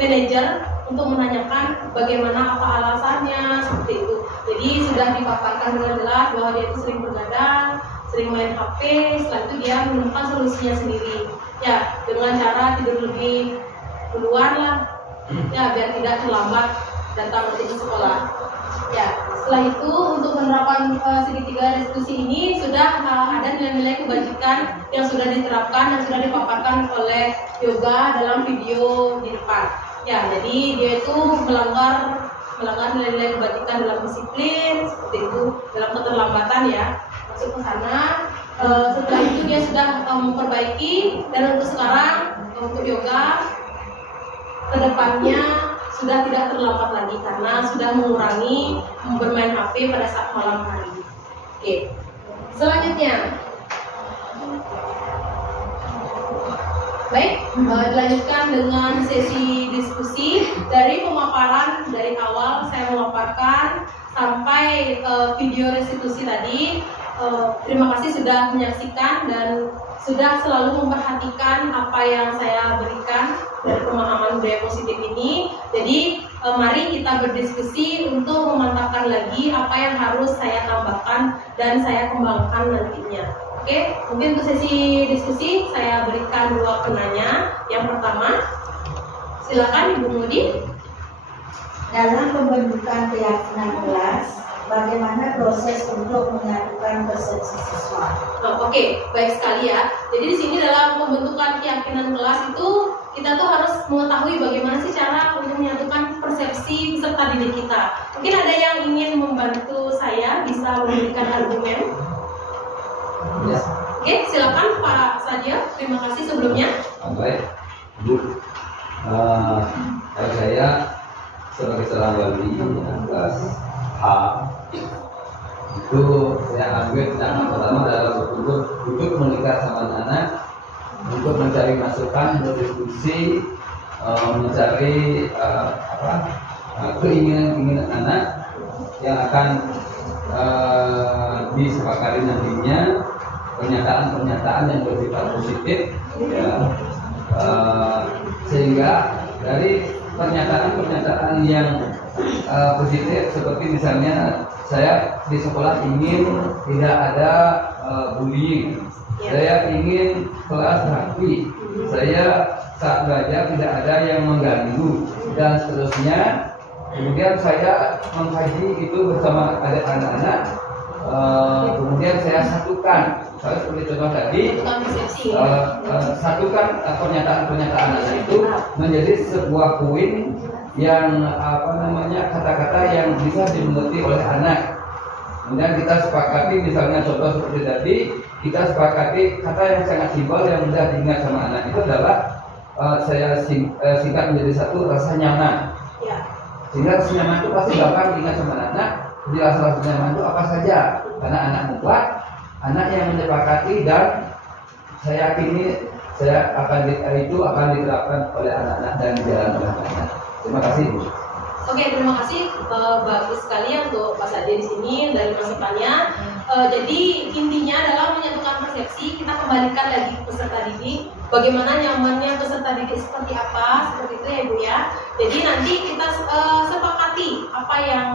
manajer untuk menanyakan bagaimana apa alasannya seperti itu. Jadi sudah dipaparkan dengan jelas bahwa dia itu sering bergadang, sering main HP. Setelah itu dia menemukan solusinya sendiri. Ya, dengan cara tidur lebih duluan lah. Ya, biar tidak terlambat datang ke sekolah. Ya, setelah itu untuk penerapan segitiga restitusi ini sudah ada nilai-nilai kebajikan yang sudah diterapkan dan sudah dipaparkan oleh Yoga dalam video di depan. Ya, jadi dia itu melanggar nilai-nilai kebajikan dalam disiplin seperti itu, dalam keterlambatan ya, masuk ke sana. Setelah itu dia sudah memperbaiki dan untuk sekarang untuk Yoga kedepannya sudah tidak terlambat lagi karena sudah mengurangi bermain HP pada saat malam hari. Oke, selanjutnya, baik, dilanjutkan dengan sesi diskusi. Dari pemaparan dari awal saya memaparkan sampai video restitusi tadi. Terima kasih sudah menyaksikan dan sudah selalu memperhatikan apa yang saya berikan dari pemahaman budaya positif ini. Jadi mari kita berdiskusi untuk memantapkan lagi apa yang harus saya tambahkan dan saya kembangkan nantinya. Oke, mungkin untuk sesi diskusi saya berikan 2 penanya. Yang pertama, silakan Ibu Mudi. Dalam pembentukan keyakinan kelas, bagaimana proses untuk mengajukan persepsi siswa. Oke, baik sekali ya. Jadi di sini dalam pembentukan keyakinan kelas itu kita tuh harus mengetahui bagaimana sih cara untuk menyatukan persepsi peserta didik kita. Mungkin ada yang ingin membantu saya bisa memberikan argumen. Ya. Oke, silakan Pak Sadia. Terima kasih sebelumnya. Baik, Bu. Kalau saya sebagai seorang wali kelas H itu saya ambil yang pertama adalah duduk menikah sama anak untuk mencari masukan, berdiskusi, mencari keinginan anak yang akan disepakati nantinya, pernyataan yang bersifat positif, ya. Sehingga dari pernyataan yang positif seperti misalnya saya di sekolah ingin tidak ada bullying, saya ingin kelas rapi, saya saat belajar tidak ada yang mengganggu dan seterusnya. Kemudian saya mengkaji itu bersama anak-anak, kemudian saya satukan, saya seperti contoh tadi, satukan pernyataan-pernyataan anak itu menjadi sebuah poin yang kata-kata yang bisa dimengerti oleh anak. Kemudian kita sepakati, misalnya contoh seperti tadi, kita sepakati kata yang sangat simpel yang mudah diingat sama anak itu adalah saya singkat menjadi satu, rasa nyaman. Sehingga rasa nyaman itu pasti gampang diingat sama anak. Rasa nyaman itu apa saja? Karena anak mutlak, anak yang menyepakati, dan saya yakini akan diterapkan oleh anak-anak dan dijalankan oleh anak-anak. Terima kasih, Bu. Oke, terima kasih. Bagus sekali untuk Pak Sadia di sini dari masukannya. Jadi intinya adalah menyatukan persepsi. Kita kembalikan lagi ke peserta didik. Bagaimana nyamannya peserta didik seperti apa? Seperti itu ya, Bu ya. Jadi nanti kita sepakati apa yang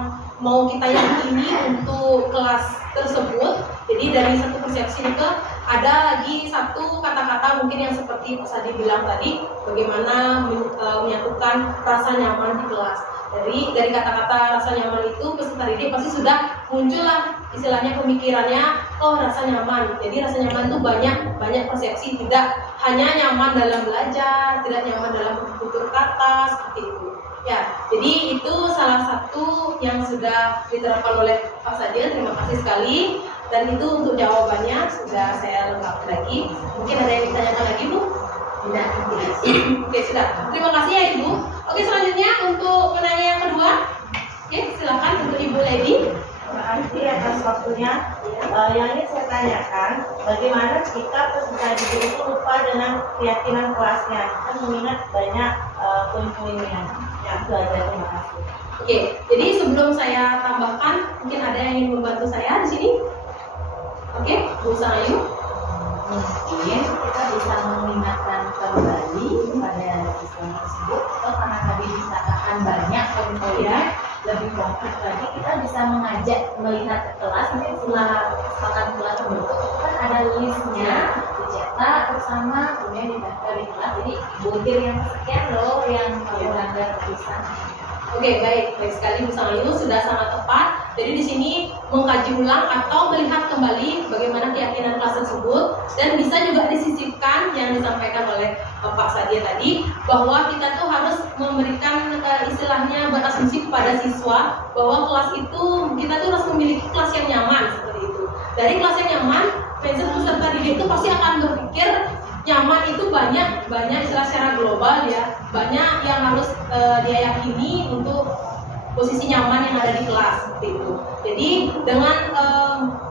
mau kita yakini untuk kelas tersebut. Jadi dari satu persepsi itu ada lagi satu kata-kata mungkin yang seperti Pak Sadi bilang tadi, bagaimana menyatukan rasa nyaman di kelas. Dari kata-kata rasa nyaman itu peserta didik pasti sudah muncullah istilahnya pemikirannya, oh rasa nyaman. Jadi rasa nyaman itu banyak persepsi, tidak hanya nyaman dalam belajar, tidak nyaman dalam tutur kata seperti itu. Ya, jadi itu salah satu yang sudah diterapkan oleh Pak Sadia. Terima kasih sekali. Dan itu untuk jawabannya sudah saya lengkapi lagi. Mungkin ada yang ditanyakan lagi, Bu? Tidak. Oke, sudah. Terima kasih ya, Ibu. Oke, selanjutnya untuk penanya yang kedua. Oke, silakan untuk Ibu Lady. Terima kasih atas waktunya. Yang ingin saya tanyakan, bagaimana jika peserta didik itu lupa dengan keyakinan kelasnya? Kan mengingat banyak poin-poinnya. Yang belajar. Terima kasih. Oke, jadi sebelum saya tambahkan, mungkin ada yang ingin membantu saya di sini. Oke, Bu Sangayu. Mungkin kita bisa mengingatkan kembali pada siswa tersebut, atau karena tadi dikatakan banyak poin-poinnya, lebih konkret lagi kita bisa mengajak melihat ke kelas. Nanti setelah kesepakatan kelas terbentuk kan ada listnya dicetak bersama, kemudian ditempel di kelas. Jadi butir yang sekian loh yang melanggar tulisan. Oke, baik sekali Bu Sangayu, sudah sangat tepat. Jadi di sini mengkaji ulang atau melihat kembali bagaimana keyakinan kelas tersebut, dan bisa juga disisipkan yang disampaikan oleh Pak Sadia tadi, bahwa kita tuh harus memberikan istilahnya berasumsi kepada siswa bahwa kelas itu kita tuh harus memiliki kelas yang nyaman seperti itu. Dari kelas yang nyaman, peserta didik itu pasti akan berpikir nyaman itu banyak istilah secara global ya, banyak yang harus dia yakini untuk posisi nyaman yang ada di kelas seperti itu. Jadi dengan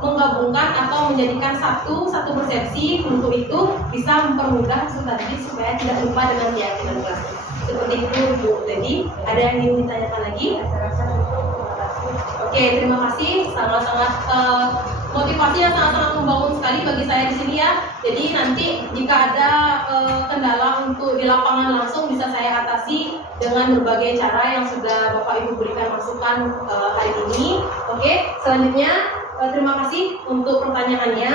menggabungkan atau menjadikan satu persepsi untuk itu bisa mempermudah peserta didik supaya tidak lupa dengan keyakinan kelas. Seperti itu, Bu. Jadi ada yang ingin ditanyakan lagi? Oke, terima kasih. Sangat-sangat motivasinya sangat-sangat membangun sekali bagi saya di sini ya. Jadi nanti jika ada kendala untuk di lapangan langsung bisa saya atasi dengan berbagai cara yang sudah Bapak Ibu berikan masukan hari ini. Oke, selanjutnya terima kasih untuk pertanyaannya.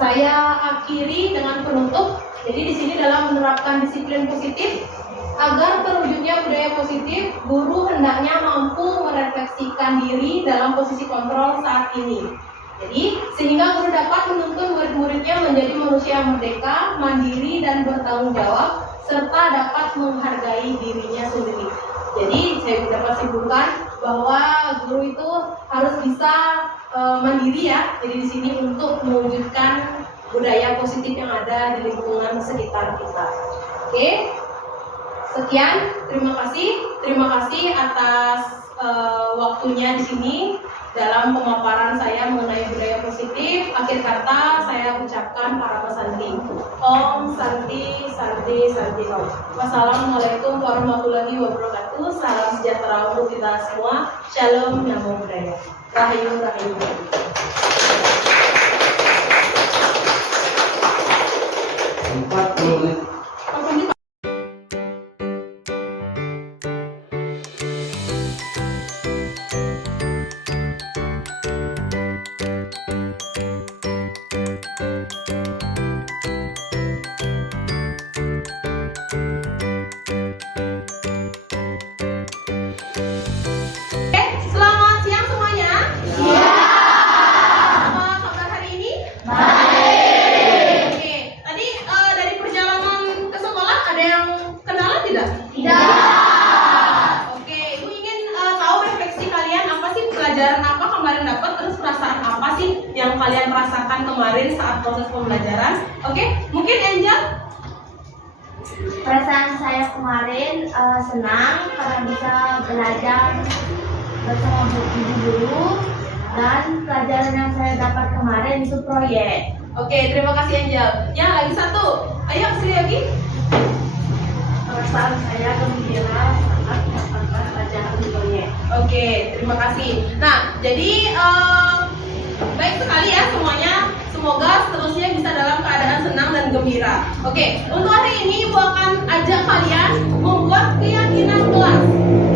Saya akhiri dengan penutup. Jadi di sini dalam menerapkan disiplin positif Agar terwujudnya budaya positif, guru hendaknya mampu merefleksikan diri dalam posisi kontrol saat ini. Jadi, sehingga guru dapat menuntun murid-muridnya menjadi manusia yang merdeka, mandiri, dan bertanggung jawab, serta dapat menghargai dirinya sendiri. Jadi, saya dapat simpulkan bahwa guru itu harus bisa mandiri ya. Jadi di sini untuk mewujudkan budaya positif yang ada di lingkungan sekitar kita. Oke. Sekian, terima kasih atas waktunya di sini dalam pemaparan saya mengenai budaya positif. Akhir kata saya ucapkan para pesanti. Om Santi Santi Santi Om. Wassalamualaikum warahmatullahi wabarakatuh. Salam sejahtera untuk kita semua. Shalom, namo buddhaya. Rahayu rahayu. 40 menit. Selamat siang semuanya. Iya. Apa kabar hari ini? Baik. Oke, tadi dari perjalanan ke sekolah ada yang kendala tidak? Tidak. Oke, Ibu ingin tahu refleksi kalian apa sih, pelajaran apa kemarin dapat, terus perasaan apa sih yang kalian rasakan kemarin saat proses pembelajaran? Oke, mungkin Angel? Perasaan saya kemarin senang karena bisa belajar bersama ibu guru, dan pelajaran yang saya dapat kemarin itu proyek. Oke, terima kasih Angel. Ya, lagi satu. Ayo, Sri lagi. Perasaan saya gembira saat mendapatkan pelajaran proyek. Oke, terima kasih. Nah, jadi baik sekali ya semuanya. Semoga seterusnya bisa dalam keadaan senang dan gembira. Oke, untuk hari ini Ibu akan ajak kalian membuat keyakinan kelas.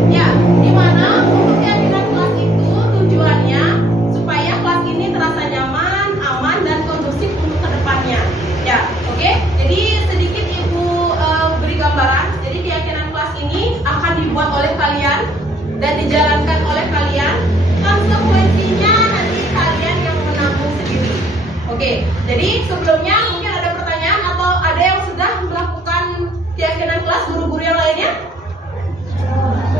Ya, di mana untuk keyakinan kelas itu tujuannya supaya kelas ini terasa nyaman, aman, dan kondusif untuk kedepannya. Ya, oke. Jadi sedikit Ibu beri gambaran. Jadi keyakinan kelas ini akan dibuat oleh kalian dan dijalankan oleh kalian. Konsekuensinya nanti kalian yang menanggung sendiri. Oke, jadi sebelumnya mungkin ada pertanyaan atau ada yang sudah melakukan keyakinan kelas, guru-guru yang lainnya?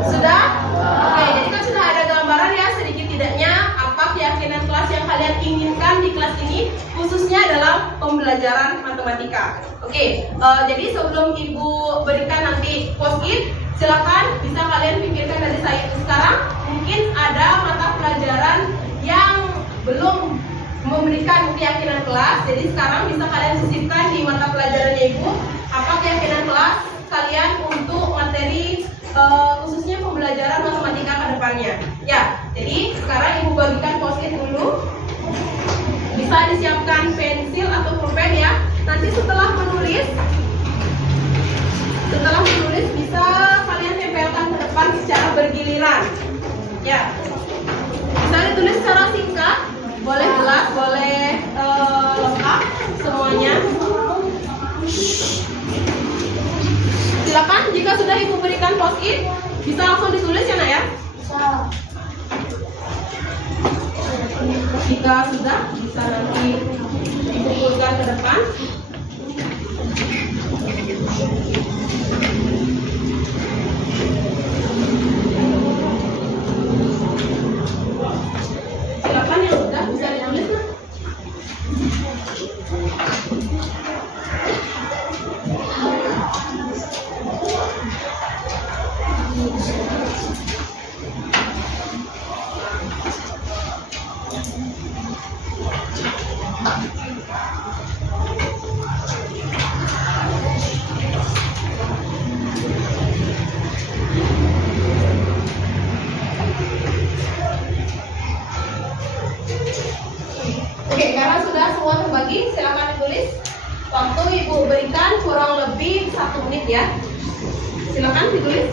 Sudah? Oke, jadi kan sudah ada gambaran ya sedikit tidaknya apa keyakinan kelas yang kalian inginkan di kelas ini, khususnya dalam pembelajaran matematika. Oke, jadi sebelum Ibu berikan nanti post-it, silakan bisa kalian pikirkan dari saya itu sekarang. Mungkin ada mata pelajaran yang belum memberikan keyakinan kelas, jadi sekarang bisa kalian sisipkan di mata pelajarannya Ibu apa keyakinan kelas kalian untuk materi khususnya pembelajaran matematika ke depannya. Ya, jadi sekarang Ibu bagikan post-it dulu. Bisa disiapkan pensil atau pulpen ya. Nanti setelah menulis bisa kalian tempelkan ke depan secara bergiliran. Ya. Bisa ditulis secara singkat, boleh jelas, boleh lengkap semuanya. Silakan jika sudah Ibu berikan post-it, bisa langsung ditulis ya Nak ya? Jika sudah, bisa nanti dikumpulkan ke depan. Silakan yang sudah bisa ditulis Nak. Oke, karena sudah semua terbagi, silakan ditulis. Waktu Ibu berikan kurang lebih 1 menit ya. Silakan ditulis.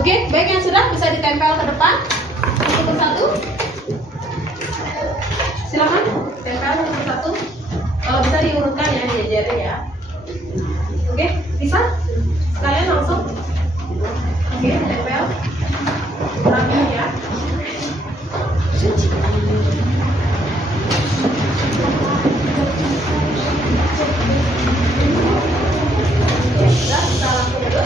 Oke, baik, yang sudah bisa ditempel ke depan satu persatu. Silakan tempel satu persatu. Kalau bisa diurutkan ya, diajarin ya. Oke, bisa? Sekalian langsung. Oke, tempel. Rapiin ya. Kita langsung dulu.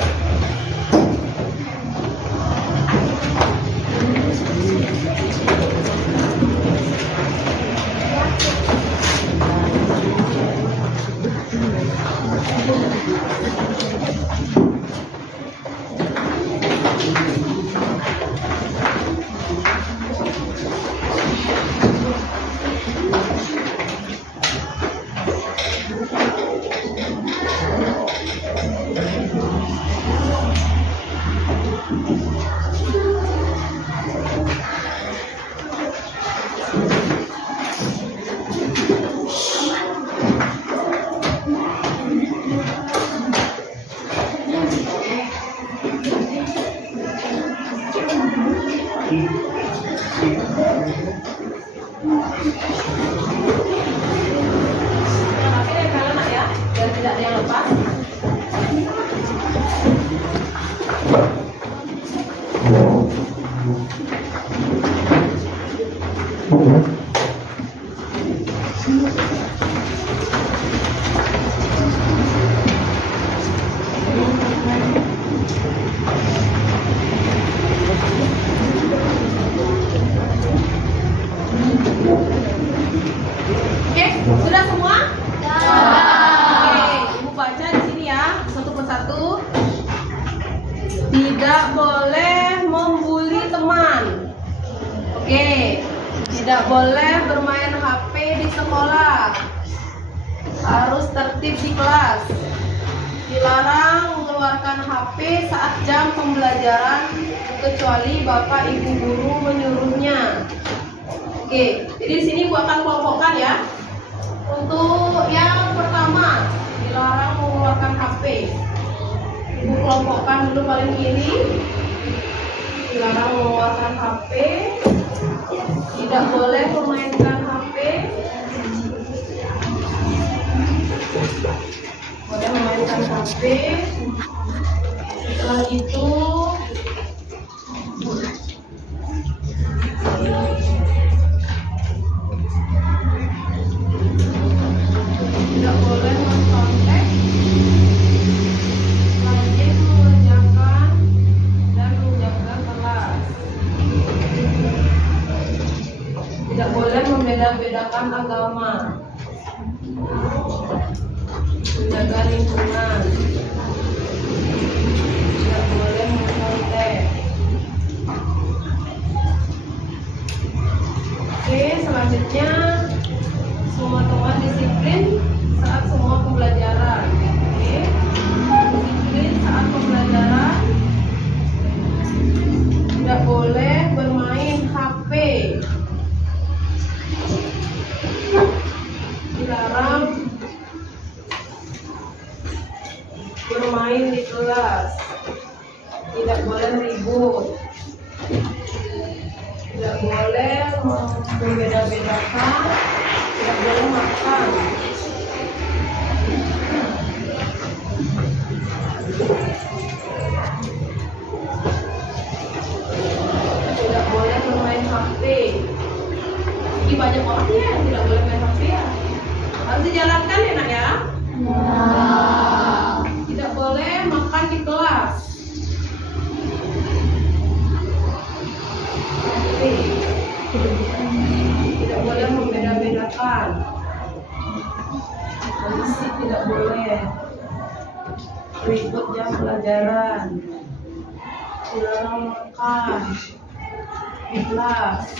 Oke, sudah semua? Oke, Ibu baca di sini ya, satu persatu. Tidak boleh membuli teman. Oke, tidak boleh bermain HP di sekolah. Harus tertib di kelas. Dilarang mengeluarkan HP saat jam pembelajaran kecuali Bapak Ibu guru menyuruhnya. Oke, jadi di sini Ibu akan kelompokkan ya. Untuk yang pertama, dilarang mengeluarkan HP. Ibu kelompokkan dulu paling kiri. Dilarang mengeluarkan HP. Tidak boleh memainkan HP. Boleh memainkan HP. Setelah itu tidak boleh mengkontak, wajib mengerjakan dan menjaga kelas. Tidak boleh membeda-bedakan agama, menjaga lingkungan, tidak boleh mengkontak. Oke, selanjutnya semua teman disiplin saat semua pembelajaran. Oke, disiplin saat pembelajaran. Tidak boleh bermain HP. Dilarang bermain di kelas. Tidak boleh ribut. Tidak boleh membeda-bedakan. Tidak boleh makan. Tidak boleh bermain HP. Ini banyak orang ya yang tidak boleh main HP ya. Harus dijalankan ya nak ya. Tidak boleh makan di kelas. Tidak boleh membeda-bedakan. Berisik tidak boleh. Ribut jam pelajaran. Dilarang makan di kelas.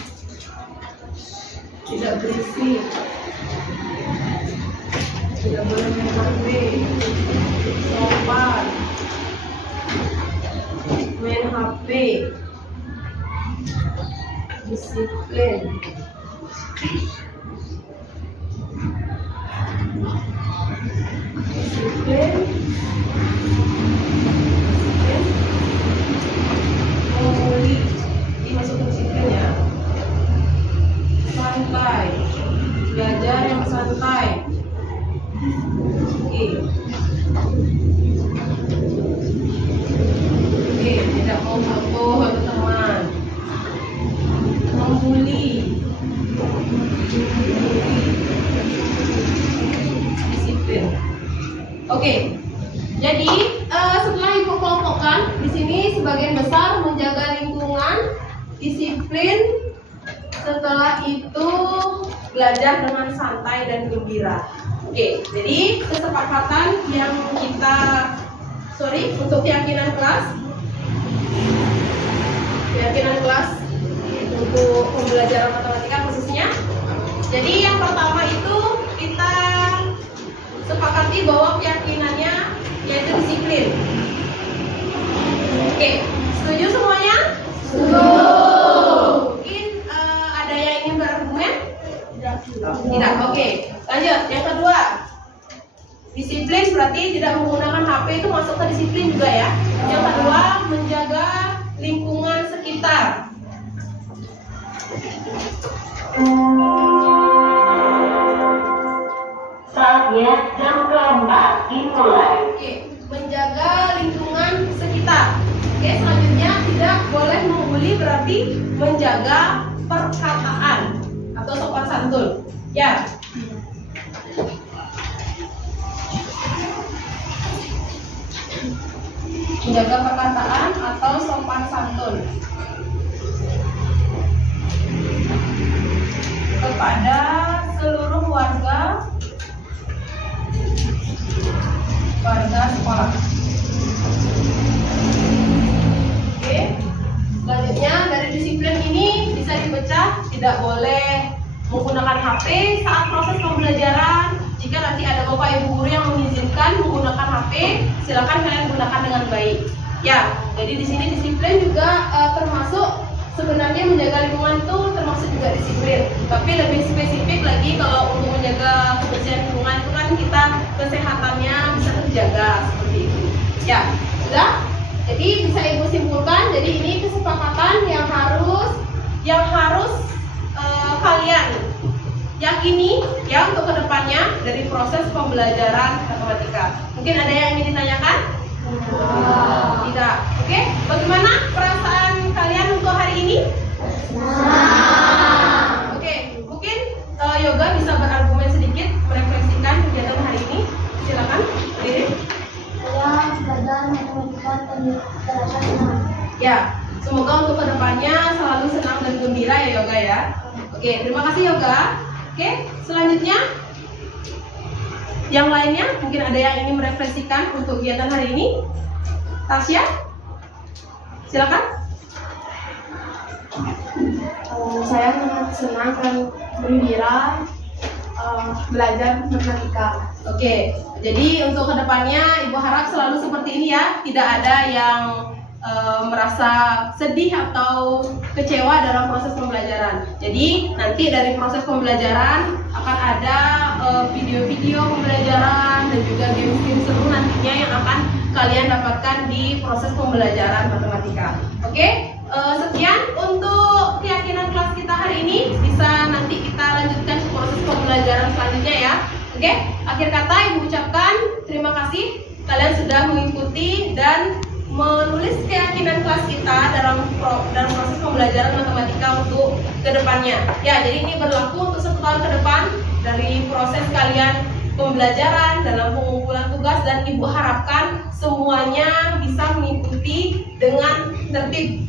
Tidak berisik. Tidak boleh main HP. Sopan. Main HP. Disiplin. Disiplin. sebagian besar menjaga lingkungan, disiplin, setelah itu belajar dengan santai dan gembira. Oke, jadi kesepakatan yang kita untuk keyakinan kelas untuk pembelajaran matematika khususnya. Jadi yang pertama itu kita sepakati bahwa keyakinannya yaitu disiplin. Oke, setuju semuanya? Setuju. Mungkin ada yang ingin berargumen? Tidak. Oke, lanjut. Yang kedua, disiplin berarti tidak menggunakan HP itu masuk ke disiplin juga ya. Yang kedua, menjaga lingkungan sekitar. Saatnya jam keempat dimulai. Oke, menjaga lingkungan sekitar. Oke, selanjutnya tidak boleh membuli berarti menjaga perkataan atau sopan santun. Ya. Menjaga perkataan atau sopan santun kepada seluruh warga sekolah. Oke. Selanjutnya dari disiplin ini bisa dipecah, tidak boleh menggunakan HP saat proses pembelajaran. Jika nanti ada bapak ibu guru yang mengizinkan menggunakan HP, silakan kalian gunakan dengan baik. Ya, jadi di sini disiplin juga termasuk sebenarnya menjaga lingkungan itu termasuk juga disiplin. Tapi lebih spesifik lagi kalau untuk menjaga kebersihan lingkungan itu kan kita kesehatannya bisa terjaga seperti itu. Ya, sudah. Jadi bisa ibu simpulkan. Jadi ini kesepakatan yang harus kalian yakini ya untuk kedepannya dari proses pembelajaran matematika. Mungkin ada yang ingin ditanyakan? Tidak. Oke, bagaimana perasaan kalian untuk hari ini? Oke, mungkin Yoga bisa berargumen sedikit merefleksikan kegiatan hari ini. Silakan, Lirik. Saya belajar matematika dan terasa senang. Ya, semoga untuk kedepannya selalu senang dan gembira ya Yoga ya. Oke, terima kasih Yoga. Oke, selanjutnya yang lainnya mungkin ada yang ingin merefleksikan untuk kegiatan hari ini. Tasya, silakan. Saya sangat senang dan gembira belajar matematika. Oke, jadi untuk kedepannya Ibu harap selalu seperti ini ya. Tidak ada yang merasa sedih atau kecewa dalam proses pembelajaran. Jadi nanti dari proses pembelajaran akan ada video-video pembelajaran dan juga game-game seru nantinya yang akan kalian dapatkan di proses pembelajaran matematika. Oke, sekian untuk keyakinan kelas kita hari ini. Bisa nanti kita lanjutkan ke proses pembelajaran selanjutnya ya. Oke, akhir kata Ibu ucapkan terima kasih kalian sudah mengikuti dan menulis keyakinan kelas kita dalam proses pembelajaran matematika untuk kedepannya. Ya, jadi ini berlaku untuk 1 tahun ke depan dari proses kalian pembelajaran dalam pengumpulan tugas, dan Ibu harapkan semuanya bisa mengikuti dengan tertib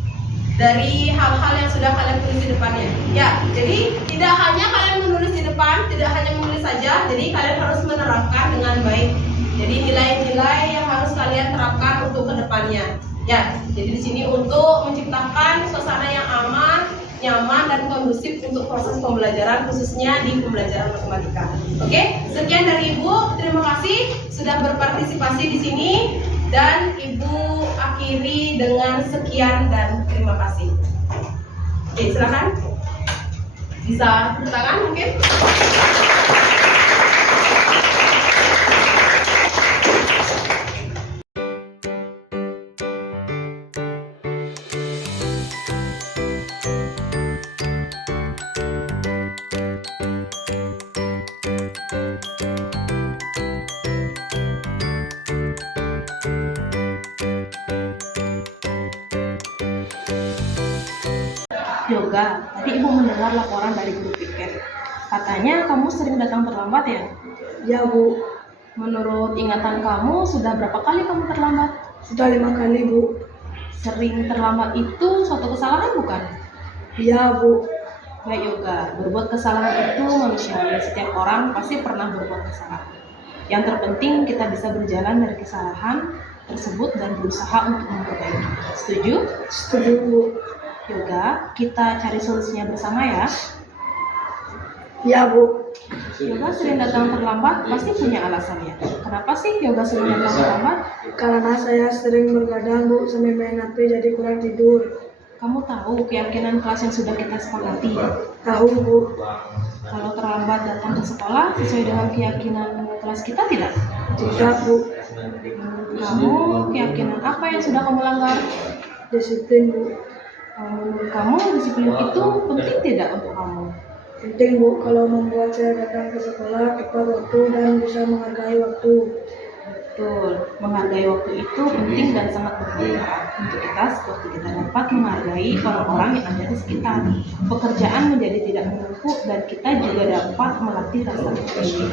dari hal-hal yang sudah kalian tulis di depannya. Ya, jadi tidak hanya kalian menulis di depan, tidak hanya menulis saja, jadi kalian harus menerapkan dengan baik. Jadi nilai-nilai yang harus kalian terapkan untuk kedepannya. Ya, jadi di sini untuk menciptakan suasana yang aman, nyaman dan kondusif untuk proses pembelajaran khususnya di pembelajaran matematika. Oke, sekian dari Ibu. Terima kasih sudah berpartisipasi di sini dan Ibu akhiri dengan sekian dan terima kasih. Oke, silakan. Bisa tepuk tangan mungkin. Yoga, tadi Ibu mendengar laporan dari guru piket. Katanya kamu sering datang terlambat ya? Ya Bu, Menurut ingatan kamu, sudah berapa kali kamu terlambat? sudah 5 kali Bu. sering terlambat itu suatu kesalahan bukan? Iya, Bu. Baik Yoga, berbuat kesalahan itu manusiawi. Setiap orang pasti pernah berbuat kesalahan. Yang terpenting kita bisa berjalan dari kesalahan tersebut dan berusaha untuk memperbaiki. Setuju? Setuju, Bu. Yoga, kita cari solusinya bersama ya. Iya, Bu. Yoga sering datang terlambat pasti punya alasannya. Kenapa sih Yoga sering datang terlambat? Karena saya sering bergadang, Bu, sambil main HP jadi kurang tidur. Kamu tahu keyakinan kelas yang sudah kita sepakati. Tahu, Bu. Kalau terlambat datang ke sekolah sesuai dengan keyakinan kelas kita tidak? Tidak, Bu. Kamu keyakinan apa yang sudah kamu langgar? Disiplin, Bu. Menurut kamu disiplin itu penting tidak untuk kamu? Penting, Bu, kalau membuat saya datang ke sekolah tepat waktu dan bisa menghargai waktu. Betul, menghargai waktu itu penting dan sangat berguna untuk kita seperti kita dapat menghargai orang-orang yang ada di sekitar. Pekerjaan menjadi tidak menumpuk dan kita juga dapat melatih rasa disiplin.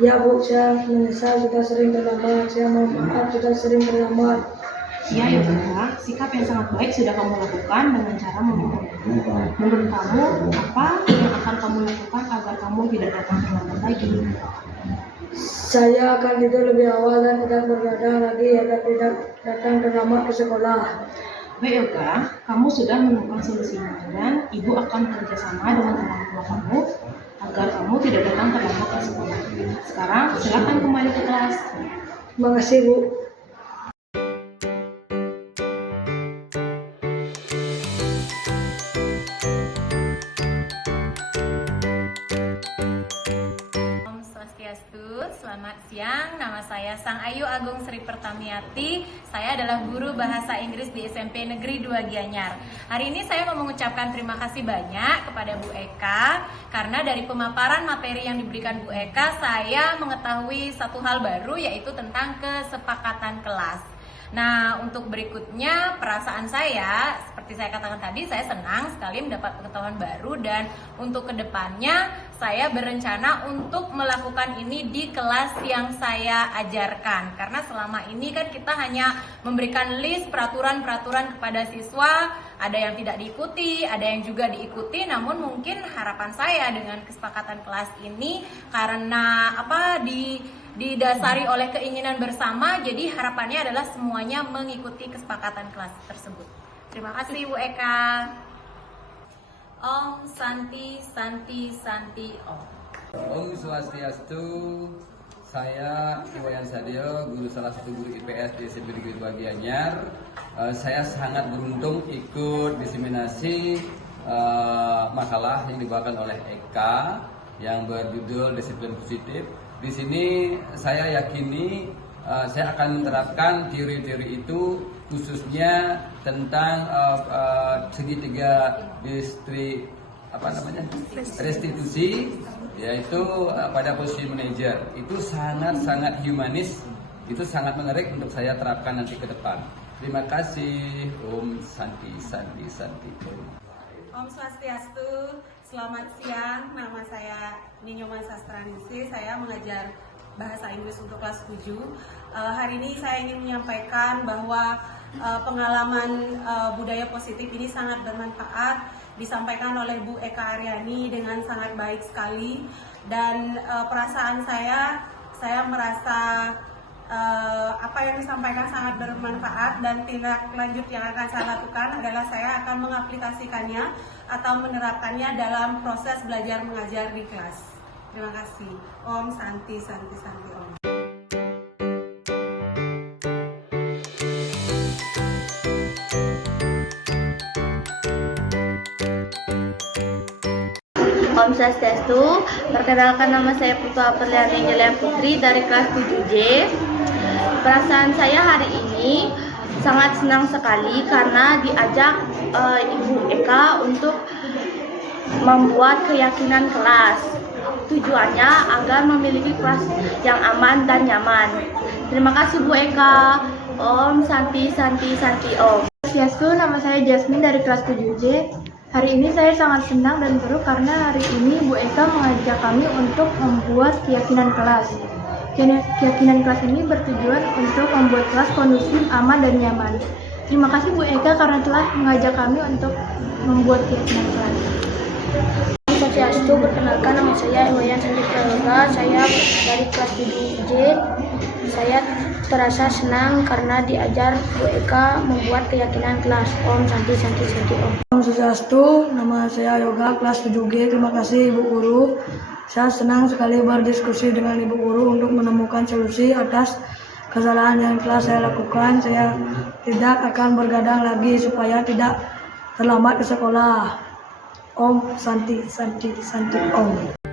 Ya, Bu, saya menyesal sudah sering terlambat. Saya mohon maaf sudah sering terlambat. Ya Yoga, sikap yang sangat baik sudah kamu lakukan dengan cara memohon. Menurut kamu, apa yang akan kamu lakukan agar kamu tidak datang terlambat lagi? Saya akan tidur lebih awal dan tidak bergadang lagi agar tidak datang terlambat ke sekolah. Baik Yoga, kamu sudah menemukan solusinya dan ibu akan bekerjasama dengan orang tua kamu agar kamu tidak datang terlambat ke sekolah. Sekarang silakan kembali ke kelas. Terima kasih, Bu. Om Swastiastu, selamat siang. Nama saya Sang Ayu Agung Sri Pertamiati. Saya adalah guru bahasa Inggris di SMP Negeri 2 Gianyar. Hari ini saya mau mengucapkan terima kasih banyak kepada Bu Eka karena dari pemaparan materi yang diberikan Bu Eka, saya mengetahui satu hal baru yaitu tentang kesepakatan kelas. Nah, untuk berikutnya perasaan saya, seperti saya katakan tadi, saya senang sekali mendapat pengetahuan baru dan untuk kedepannya saya berencana untuk melakukan ini di kelas yang saya ajarkan. Karena selama ini kan kita hanya memberikan list peraturan-peraturan kepada siswa, ada yang tidak diikuti, ada yang juga diikuti, namun mungkin harapan saya dengan kesepakatan kelas ini karena didasari oleh keinginan bersama, jadi harapannya adalah semuanya mengikuti kesepakatan kelas tersebut. Terima kasih Bu Eka. Om Santi Santi Santi Om. Om Swastiastu. Saya Iwayan Sadio, guru salah satu guru IPS di SMP Negeri 2 Gianyar. Saya sangat beruntung ikut diseminasi makalah yang dibawakan oleh Eka yang berjudul Disiplin Positif. Di sini saya yakini saya akan menerapkan teori-teori itu khususnya tentang segitiga restitusi, yaitu pada posisi manajer. Itu sangat humanis, itu sangat menarik untuk saya terapkan nanti ke depan. Terima kasih. Om Santi Santi Santi Om. Om Swastiastu, selamat siang. Nama saya Ninyoman Sastraningsih. Saya mengajar bahasa Inggris untuk kelas 7. Hari ini saya ingin menyampaikan bahwa pengalaman budaya positif ini sangat bermanfaat, disampaikan oleh Bu Eka Aryani dengan sangat baik sekali. Dan perasaan saya merasa apa yang disampaikan sangat bermanfaat, dan tindak lanjut yang akan saya lakukan adalah saya akan mengaplikasikannya atau menerapkannya dalam proses belajar mengajar di kelas. Terima kasih. Om Santi Santi Santi Om. Om Swastiastu, perkenalkan nama saya Putu Apriani Angelia Putri dari kelas 7J. Perasaan saya hari ini sangat senang sekali karena diajak Ibu Eka untuk membuat keyakinan kelas. Tujuannya agar memiliki kelas yang aman dan nyaman. Terima kasih Bu Eka. Om Santi Santi Santi Om. Swastiastu, nama saya Jasmine dari kelas 7J. Hari ini saya sangat senang dan seru karena hari ini Bu Eka mengajak kami untuk membuat keyakinan kelas. Keyakinan kelas ini bertujuan untuk membuat kelas kondusif, aman, dan nyaman. Terima kasih Bu Eka karena telah mengajak kami untuk membuat keyakinan kelas. Swastiastu, perkenalkan nama saya Iwayan Sandi Prayoga, saya dari kelas 7J. Saya terasa senang karena diajar Bu Eka membuat keyakinan kelas. Om Santi Santi Santi Om. Om Swastiastu, nama saya Yoga, kelas 7G. Terima kasih Ibu Guru. Saya senang sekali berdiskusi dengan Ibu Guru untuk menemukan solusi atas kesalahan yang telah saya lakukan. Saya tidak akan bergadang lagi supaya tidak terlambat ke sekolah. Om Santi Santi Santi Om.